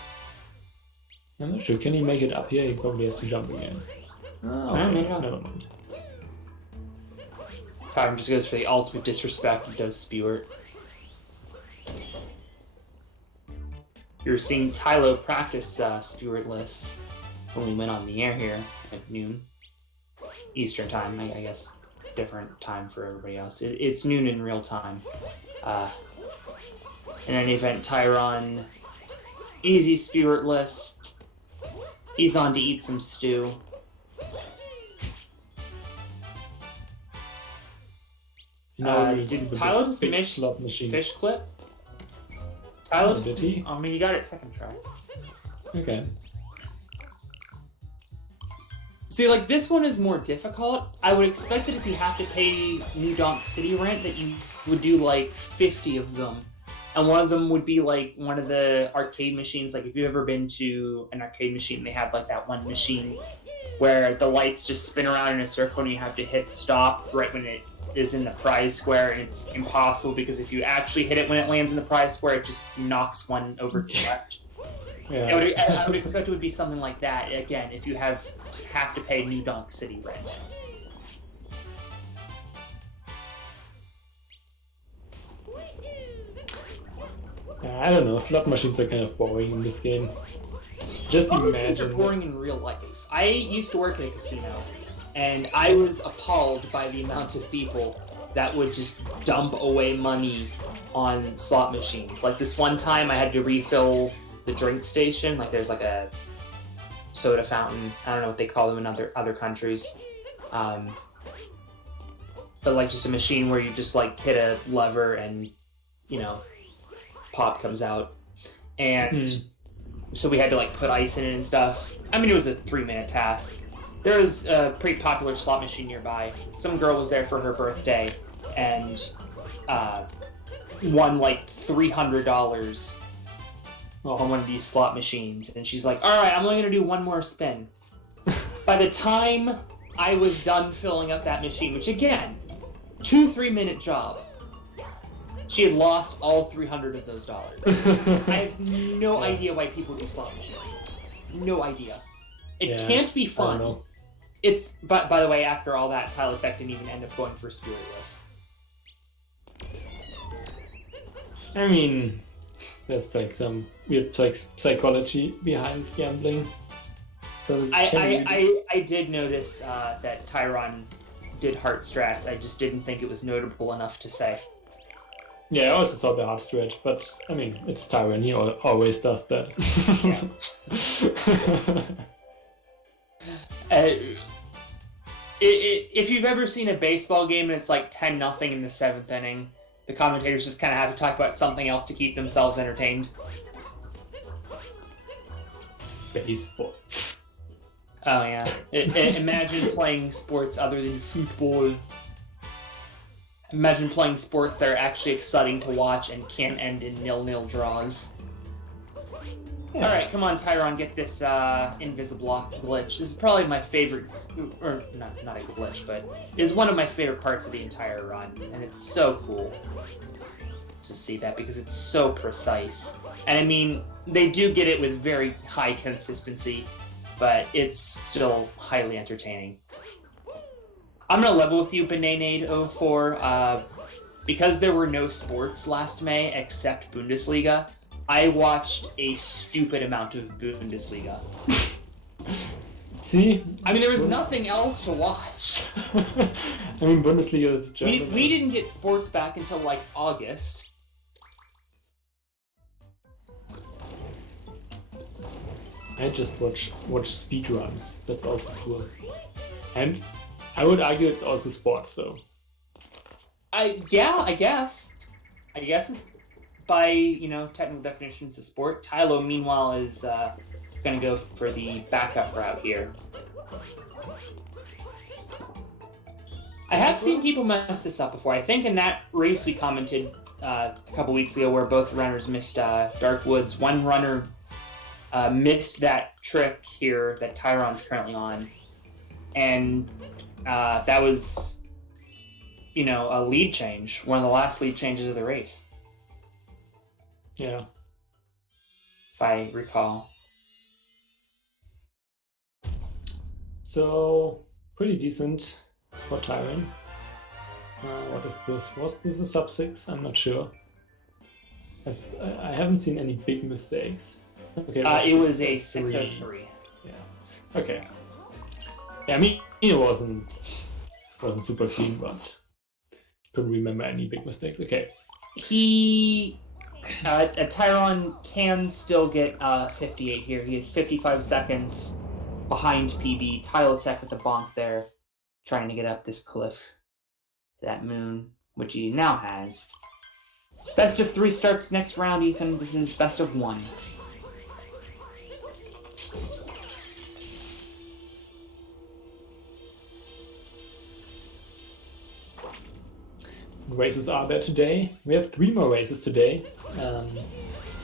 I'm not sure. Can he make it up here? He probably has to jump again. Oh, okay. Never mind. Tyron just goes for the ultimate disrespect and does Spewert. You're seeing Tylo practice Spewertless when we went on the air here at noon. Eastern time, I guess. Different time for everybody else. It's noon in real time. In any event, Tyron, easy Spewertless. He's on to eat some stew. Did Tylo just miss slot machine fish clip? Tylo did he? I mean, he got it second try. Okay. See, like, this one is more difficult. I would expect that if you have to pay New Donk City rent, that you would do, like, 50 of them. And one of them would be, like, one of the arcade machines. Like, if you've ever been to an arcade machine, they have, like, that one machine where the lights just spin around in a circle and you have to hit stop right when it is in the prize square. And it's impossible because if you actually hit it when it lands in the prize square, it just knocks one over to the left. Yeah. I would expect it would be something like that, again, if you have to pay New Donk City rent. I don't know, slot machines are kind of boring in this game. Just imagine. They're boring in real life. I used to work at a casino, and I was appalled by the amount of people that would just dump away money on slot machines. Like this one time I had to refill the drink station, like there's like a soda fountain, I don't know what they call them in other countries, but like just a machine where you just like hit a lever and, you know, pop comes out, and so we had to like put ice in it and stuff. I mean, it was a 3-minute task. There was a pretty popular slot machine nearby. Some girl was there for her birthday and won like $300 on one of these slot machines, and she's like, all right, I'm only gonna do one more spin. By the time I was done filling up that machine, which again, 2-3-minute job, she had lost all 300 of those dollars. I have no idea why people do slot machines. No idea. It can't be fun. It's, by the way, after all that, TiloTech didn't even end up going for Spiritless. I mean, there's like some weird like psychology behind gambling. So I did notice that Tyron did heart strats. I just didn't think it was notable enough to say. Yeah, I also saw the heart stretch, but I mean, it's Tyron. He always does that. If you've ever seen a baseball game and it's like 10-0 in the 7th inning, the commentators just kind of have to talk about something else to keep themselves entertained. Baseball. Oh yeah. Imagine playing sports other than football. Imagine playing sports that are actually exciting to watch and can't end in 0-0 draws. Yeah. Alright, come on, Tyron, get this Invisiblock glitch. This is probably my favorite, or not a glitch, but it is one of my favorite parts of the entire run, and it's so cool to see that because it's so precise. And I mean, they do get it with very high consistency, but it's still highly entertaining. I'm going to level with you, Bananade04. Because there were no sports last May except Bundesliga, I watched a stupid amount of Bundesliga. See? I mean, there was nothing else to watch. I mean, Bundesliga is German. We didn't get sports back until, like, August. I just watch speedruns. That's also cool. And I would argue it's also sports, though. I guess. By, technical definitions of sport. Tylo, meanwhile, is going to go for the backup route here. I have seen people mess this up before. I think in that race we commented a couple weeks ago where both runners missed Dark Woods. One runner missed that trick here that Tyron's currently on. And that was, a lead change. One of the last lead changes of the race. Yeah. If I recall. So, pretty decent for Tyron. What is this? Was this a sub 6? I'm not sure. I haven't seen any big mistakes. Okay, it was a 603. Yeah. Okay. Yeah, I mean, it wasn't super clean, but couldn't remember any big mistakes. Okay. Tyron can still get 58 here. He is 55 seconds behind PB. TiloTech with a bonk there, trying to get up this cliff to that moon, which he now has. Best of 3 starts next round, Ethan. This is best of 1. Races are there today. We have 3 more races today.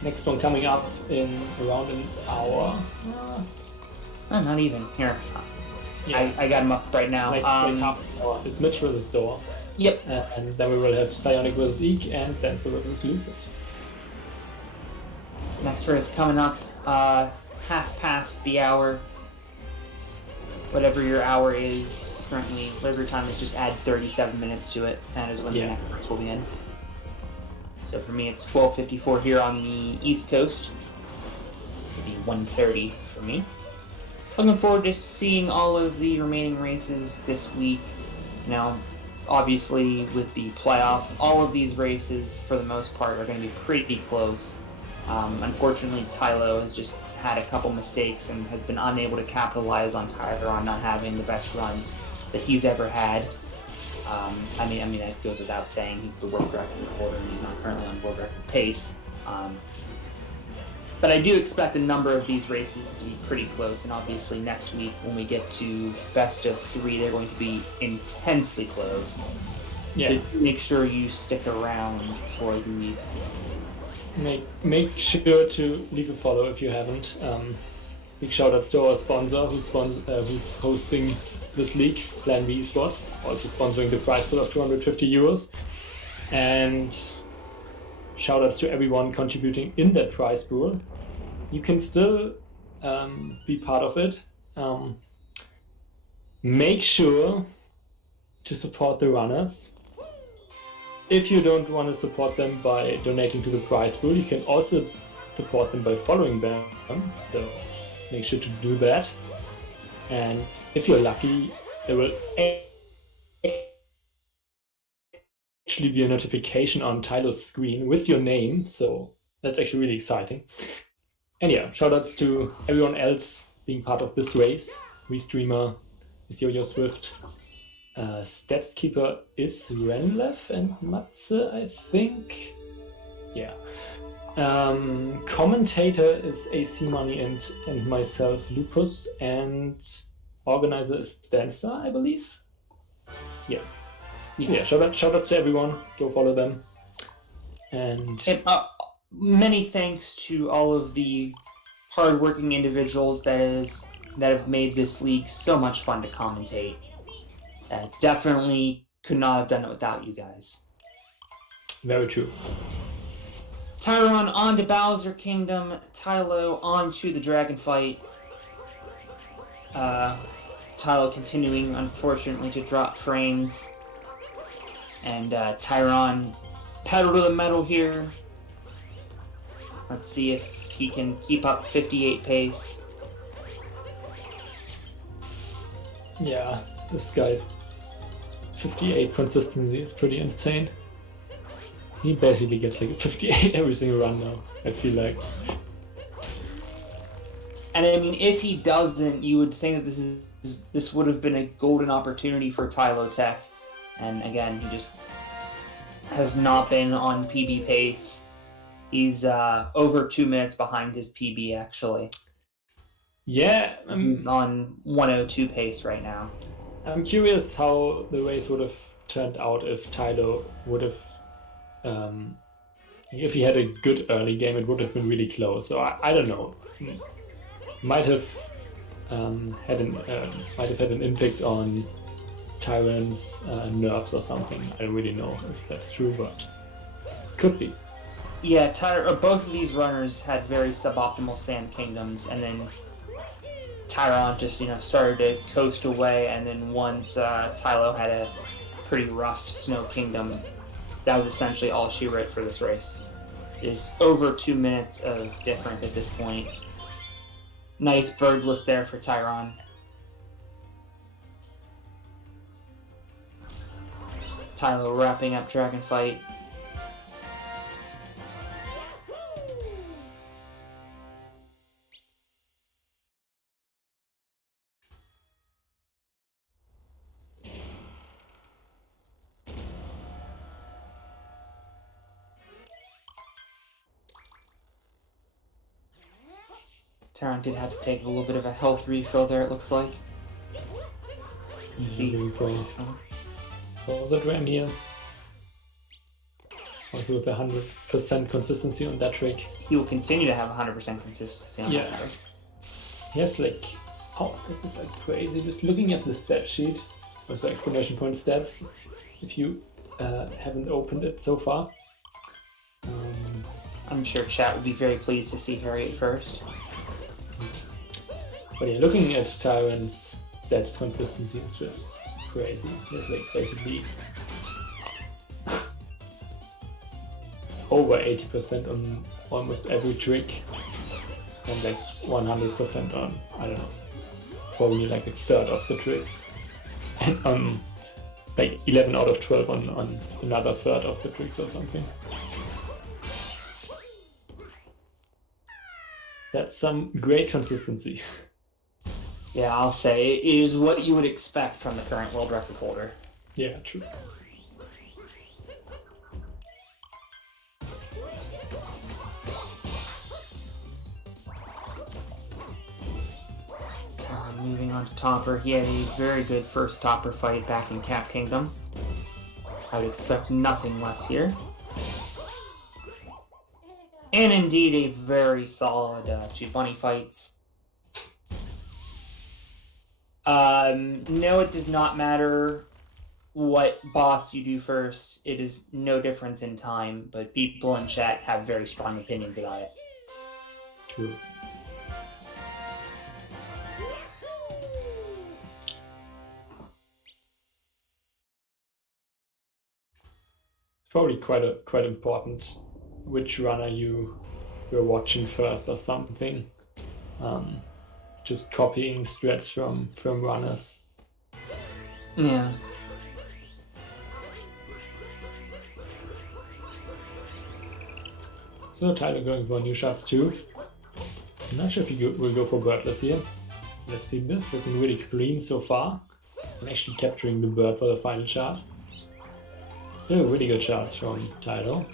Next one coming up in around an hour. Not even. Here. Yeah. I got him up right now. Like half an hour. It's Mitch versus Door. Yep. And then we will have Psionic versus Eek and Dancer versus Lucid. Next race coming up, half past the hour. Whatever your hour is currently, whatever your time is, just add 37 minutes to it. That is when the next race will begin. So for me, it's 12:54 here on the East Coast. It'll be 1:30 for me. Looking forward to seeing all of the remaining races this week. Now, obviously, with the playoffs, all of these races, for the most part, are going to be pretty close. Unfortunately, Tylo has just had a couple mistakes and has been unable to capitalize on Tyron not having the best run that he's ever had. I mean that goes without saying. He's the world record holder and he's not currently on world record pace. But I do expect a number of these races to be pretty close, and obviously next week when we get to best of 3, they're going to be intensely close. Yeah. So make sure you stick around for the... Make sure to leave a follow if you haven't. Big shout outs to our sponsor who's hosting this league, Plan B Esports, also sponsoring the prize pool of 250 euros. And shout outs to everyone contributing in that prize pool. You can still be part of it. Make sure to support the runners. If you don't want to support them by donating to the prize pool, you can also support them by following them. So make sure to do that. And if you're lucky, there will actually be a notification on Tylo's screen with your name. So that's actually really exciting. And yeah, shoutouts to everyone else being part of this race. Restreamer is Yo-Yo Swift. Stats keeper is Renlev and Matze, I think. Yeah. Commentator is AC Money and myself, Lupus, and organizer is Danstar, I believe. Yeah. Yes. Yeah, shoutouts to everyone. Go follow them. And many thanks to all of the hardworking individuals that have made this league so much fun to commentate. Definitely could not have done it without you guys. Very true. Tyron on to Bowser Kingdom. Tylo on to the Dragon Fight. Tylo continuing, unfortunately, to drop frames. And Tyron pedal to the metal here. Let's see if he can keep up 58 pace. Yeah, this guy's 58 consistency is pretty insane. He basically gets like 58 every single run now, I feel like. And I mean, if he doesn't, you would think that this would have been a golden opportunity for TiloTech. And again, he just has not been on PB pace. He's over 2 minutes behind his PB, actually. Yeah. On 102 pace right now. I'm curious how the race would have turned out if Tylo would have... if he had a good early game, it would have been really close. So I don't know. Might have had an impact on Tyron's nerves or something. I don't really know if that's true, but could be. Yeah, both of these runners had very suboptimal Sand Kingdoms, and then Tyron just started to coast away, and then once Tylo had a pretty rough Snow Kingdom, that was essentially all she wrote for this race. Is over 2 minutes of difference at this point. Nice birdless there for Tyron. Tylo wrapping up Dragon Fight. Tyron did have to take a little bit of a health refill there, it looks like. Let's see. What was it ran here? Also with 100% consistency on that trick. He will continue to have 100% consistency on that trick. He has like... Oh, this is like crazy. Just looking at the stat sheet, also exclamation point stats, if you haven't opened it so far. I'm sure chat would be very pleased to see Harriet first. But yeah, looking at Tyron's stats consistency is just crazy. There's like basically over 80% on almost every trick, and like 100% on, I don't know, probably like a third of the tricks, and like 11 out of 12 on another third of the tricks or something. That's some great consistency. Yeah, I'll say it is what you would expect from the current world record holder. Yeah, true. Moving on to Topper, he had a very good first Topper fight back in Cap Kingdom. I would expect nothing less here. And indeed a very solid 2 bunny fights. No, it does not matter what boss you do first. It is no difference in time, but people in chat have very strong opinions about it. True. Probably quite important which runner you're watching first or something. Just copying strats from runners. Yeah. So Tyler going for new shots too. I'm not sure if he will go for birdless here. Let's see this, looking really clean so far. I'm actually capturing the bird for the final shot. Still really good shots from Tylo.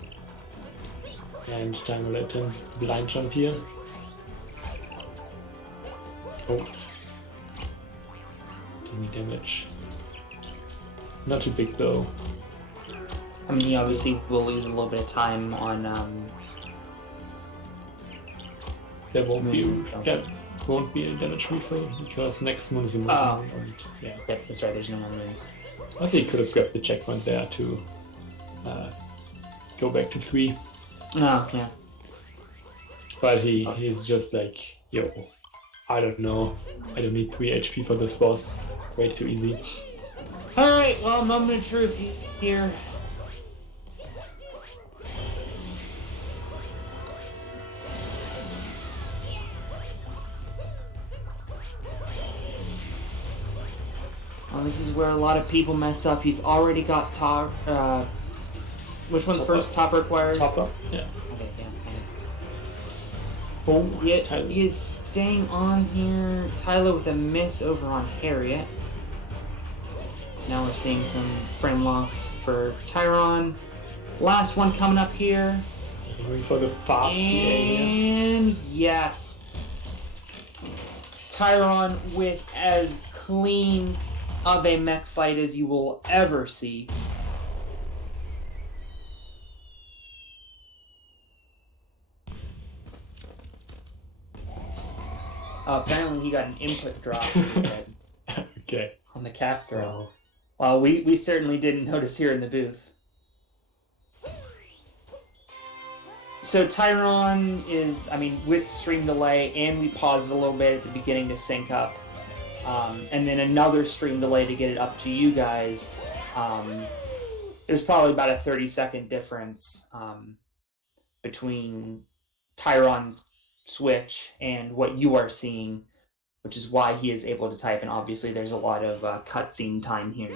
And Tyro18 blind jump here. Oh. Give me damage. Not too big though. I mean, he obviously will lose a little bit of time on There won't be a damage refill because next moon is a moon. Yeah, that's right, there's no more moons. I think he could have grabbed the checkpoint there to go back to 3. Oh, yeah. But he's just like, yo, I don't know. I don't need 3 HP for this boss. way too easy. Alright, well, moment of truth here. Well, this is where a lot of people mess up. He's already got top. Which one's first? Top required? Top up, yeah. Okay, yeah. Oh, yet he is staying on here. Tylo with a miss over on Harriet. Now we're seeing some frame loss for Tyron. Last one coming up here. Going for the fast TA here. And yes. Tyron with as clean of a mech fight as you will ever see. Apparently he got an input drop okay. on the cap throw. Well, we certainly didn't notice here in the booth. So Tyron is, with stream delay, and we paused it a little bit at the beginning to sync up. And then another stream delay to get it up to you guys. There's probably about a 30-second difference between Tyron's switch and what you are seeing, which is why he is able to type, and obviously there's a lot of cutscene time here.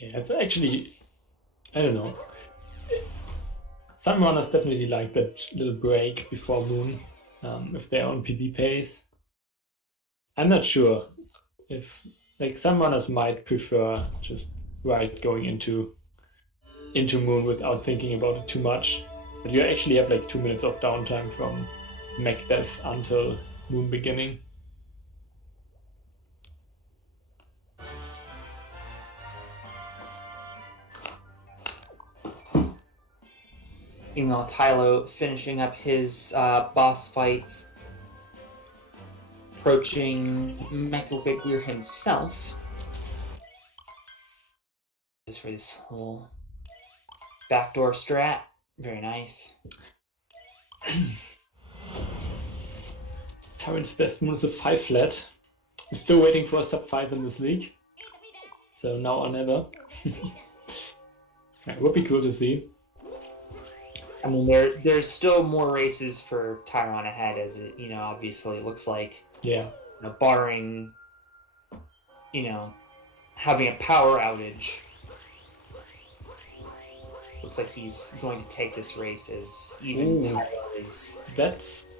Yeah, it's actually, I don't know. Some runners definitely like that little break before Moon, if they're on PB pace. I'm not sure if, some runners might prefer just going into Moon without thinking about it too much. But you actually have 2 minutes of downtime from mech death until Moon beginning. Meanwhile, Tylo finishing up his boss fights, approaching Mecha himself. Just for this little backdoor strat. Very nice. Tyron's best moon is a 5 flat. I'm still waiting for a sub 5 in this league. So now or never. It would be cool to see. There's still more races for Tyron ahead, as it, obviously it looks like. Yeah. Barring, having a power outage. Looks like he's going to take this race as even Tyron is... That's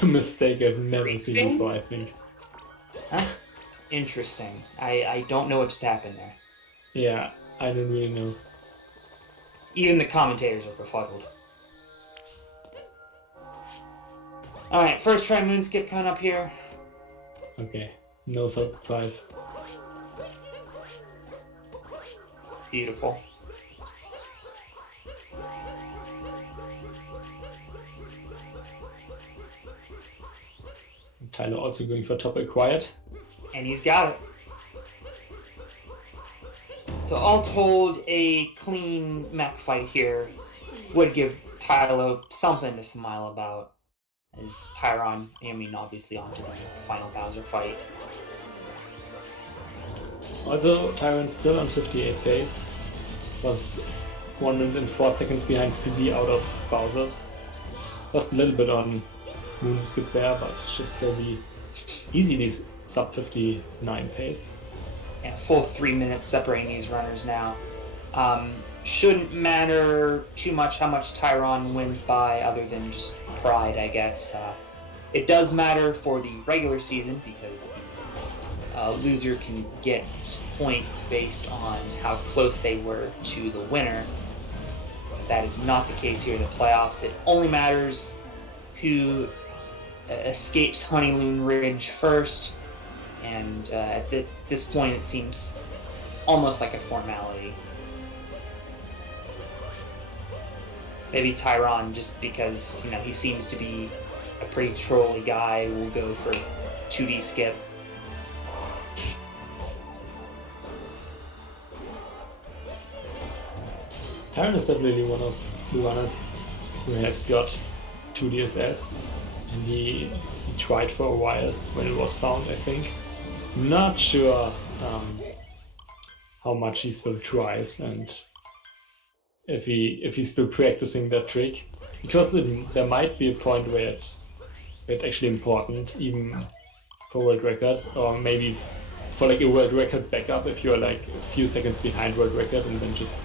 a mistake I've never seen before, I think. That's interesting. I don't know what just happened there. Yeah, I don't really know. Even the commentators are befuddled. Alright, first try moon skip coming up here. Okay, no sub 5. Beautiful. Tylo also going for top acquired. And he's got it. So all told, a clean mech fight here would give Tylo something to smile about. As Tyron aiming obviously onto the final Bowser fight. Also, Tyron's still on 58 pace. Was 1 minute and 4 seconds behind PB out of Bowser's. Lost a little bit on moon skip there, but should still be easily sub 59 pace. And full 3 minutes separating these runners now. Shouldn't matter too much how much Tyron wins by, other than just pride, I guess. It does matter for the regular season because the loser can get points based on how close they were to the winner. But that is not the case here in the playoffs. It only matters who escapes Honeyloon Ridge first, and at this point it seems almost like a formality. Maybe Tyron, just because he seems to be a pretty trolly guy, will go for 2D skip. Tyron is definitely one of the runners who has got 2DSS. And he tried for a while when it was found, I think. Not sure how much he still tries and if he's still practicing that trick, because there might be a point where it's actually important, even for world records, or maybe for like a world record backup if you're like a few seconds behind world record, and then just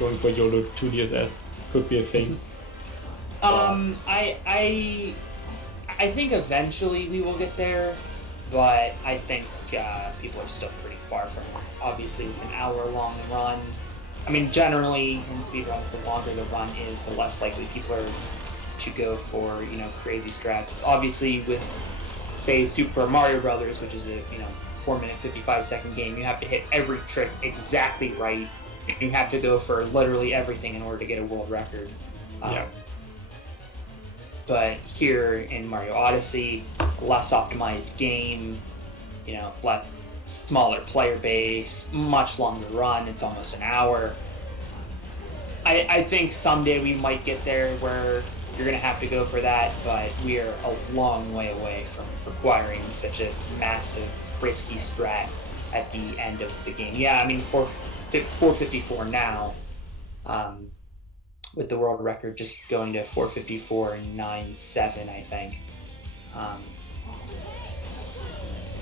going for YOLO 2 DSS could be a thing. I think eventually we will get there, but I think people are still pretty far from it. Obviously, with an hour-long run, I mean, generally in speedruns, the longer the run is, the less likely people are to go for, you know, crazy strats. Obviously, with, say, Super Mario Brothers, which is a, you know, 4-minute, 55-second game, you have to hit every trick exactly right. You have to go for literally everything in order to get a world record. Yeah. But here in Mario Odyssey, less optimized game, you know, smaller player base, much longer run, it's almost an hour. I think someday we might get there where you're going to have to go for that, but we are a long way away from requiring such a massive, risky strat at the end of the game. Yeah, I mean, 454 now, with the world record just going to 454.97, I think.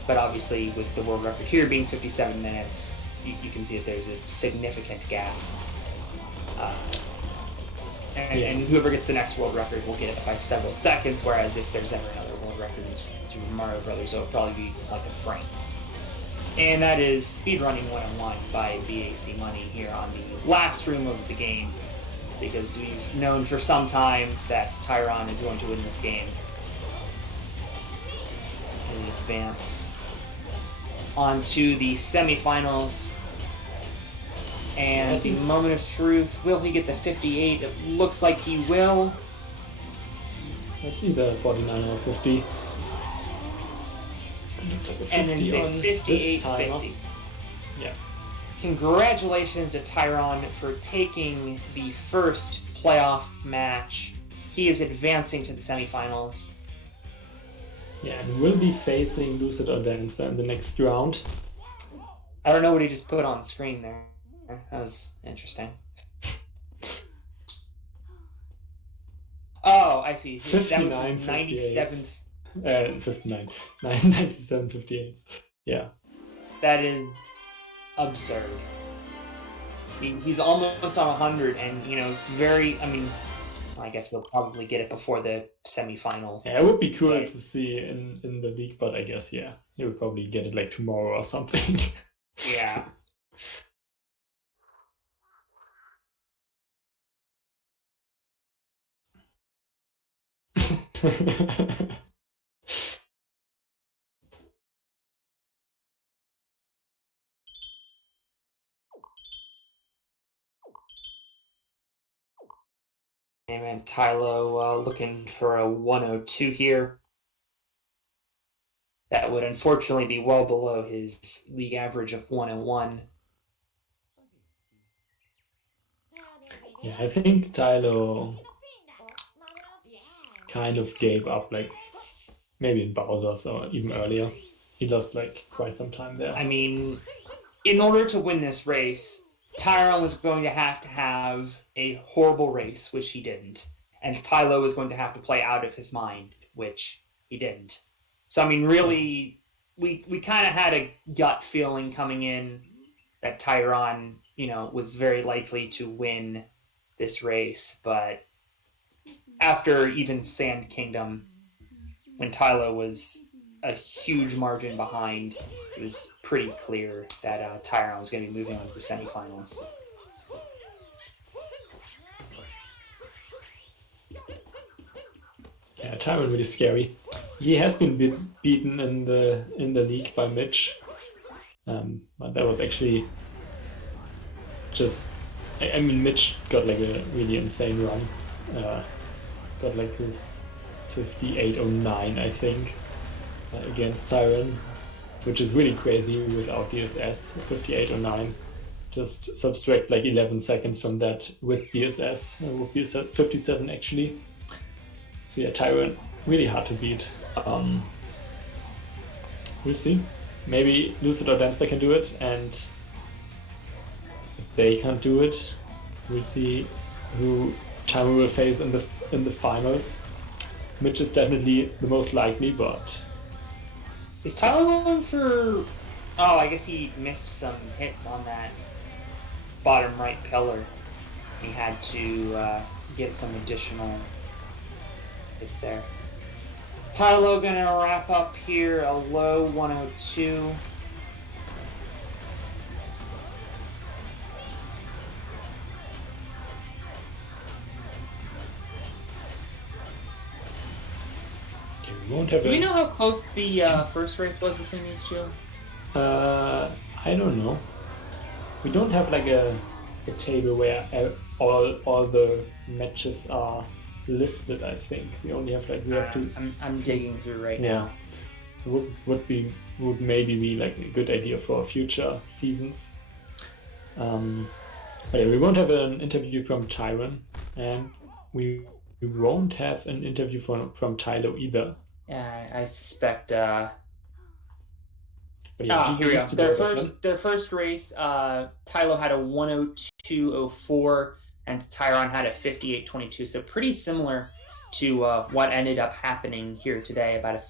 But obviously, with the world record here being 57 minutes, you can see that there's a significant gap. And whoever gets the next world record will get it by several seconds, whereas if there's ever another world record through Mario Brothers, it'll probably be like a frame. And that is Speedrunning 101 by BAC Money here on the last room of the game, because we've known for some time that Tyron is going to win this game. And advance onto the semifinals. And the moment of truth, will he get the 58? It looks like he will. Let's either 49 or 50. And then say 58-50. Yeah. Congratulations to Tyron for taking the first playoff match. He is advancing to the semifinals. Yeah, and will be facing Lucid or Dancer in the next round. I don't know what he just put on screen there. That was interesting. Oh, I see. 59, 97. 59. 97, 58. Yeah. That is absurd. He's almost on 100, and, you know, I mean, I guess they'll probably get it before the semi-final. Yeah, it would be cool to see in the league, but I guess, yeah, he would probably get it like tomorrow or something. Yeah. And Tylo looking for a 102 here. That would unfortunately be well below his league average of 101. Yeah, I think Tylo kind of gave up, like, maybe in Bowser's or even earlier. He lost, like, quite some time there. I mean, in order to win this race, Tyron was going to have a horrible race, which he didn't. And Tylo was going to have to play out of his mind, which he didn't. So, I mean, really, we kind of had a gut feeling coming in that Tyron, you know, was very likely to win this race. But after even Sand Kingdom, when Tylo was a huge margin behind, it was pretty clear that Tyron was going to be moving on to the semifinals. Yeah, Tyron really scary. He has been beaten in the league by Mitch, but that was actually just. I mean, Mitch got like a really insane run. Got like his 58.09, I think, against Tyron, which is really crazy without DSS. 58.09. Just subtract like 11 seconds from that with DSS. It would be 57 actually. So yeah, Tyron really hard to beat. We'll see. Maybe Lucid or Dempster can do it, and if they can't do it, we'll see who Tyron will face in the finals. Mitch is definitely the most likely, but is Tyler going for? Oh, I guess he missed some hits on that bottom right pillar. He had to get some additional hits there. Tylo gonna wrap up here a low 102. Do we know how close the first race was between these two? I don't know. We don't have like a table where all the matches are listed. I think we only have like I'm digging through right now. Would maybe be like a good idea for future seasons. But yeah, we won't have an interview from Tyron, and we won't have an interview from Tylo either. Yeah, I suspect. Here we go. Their first race, Tylo had a 102.04, and Tyron had a 58.22. So pretty similar to what ended up happening here today, about a 3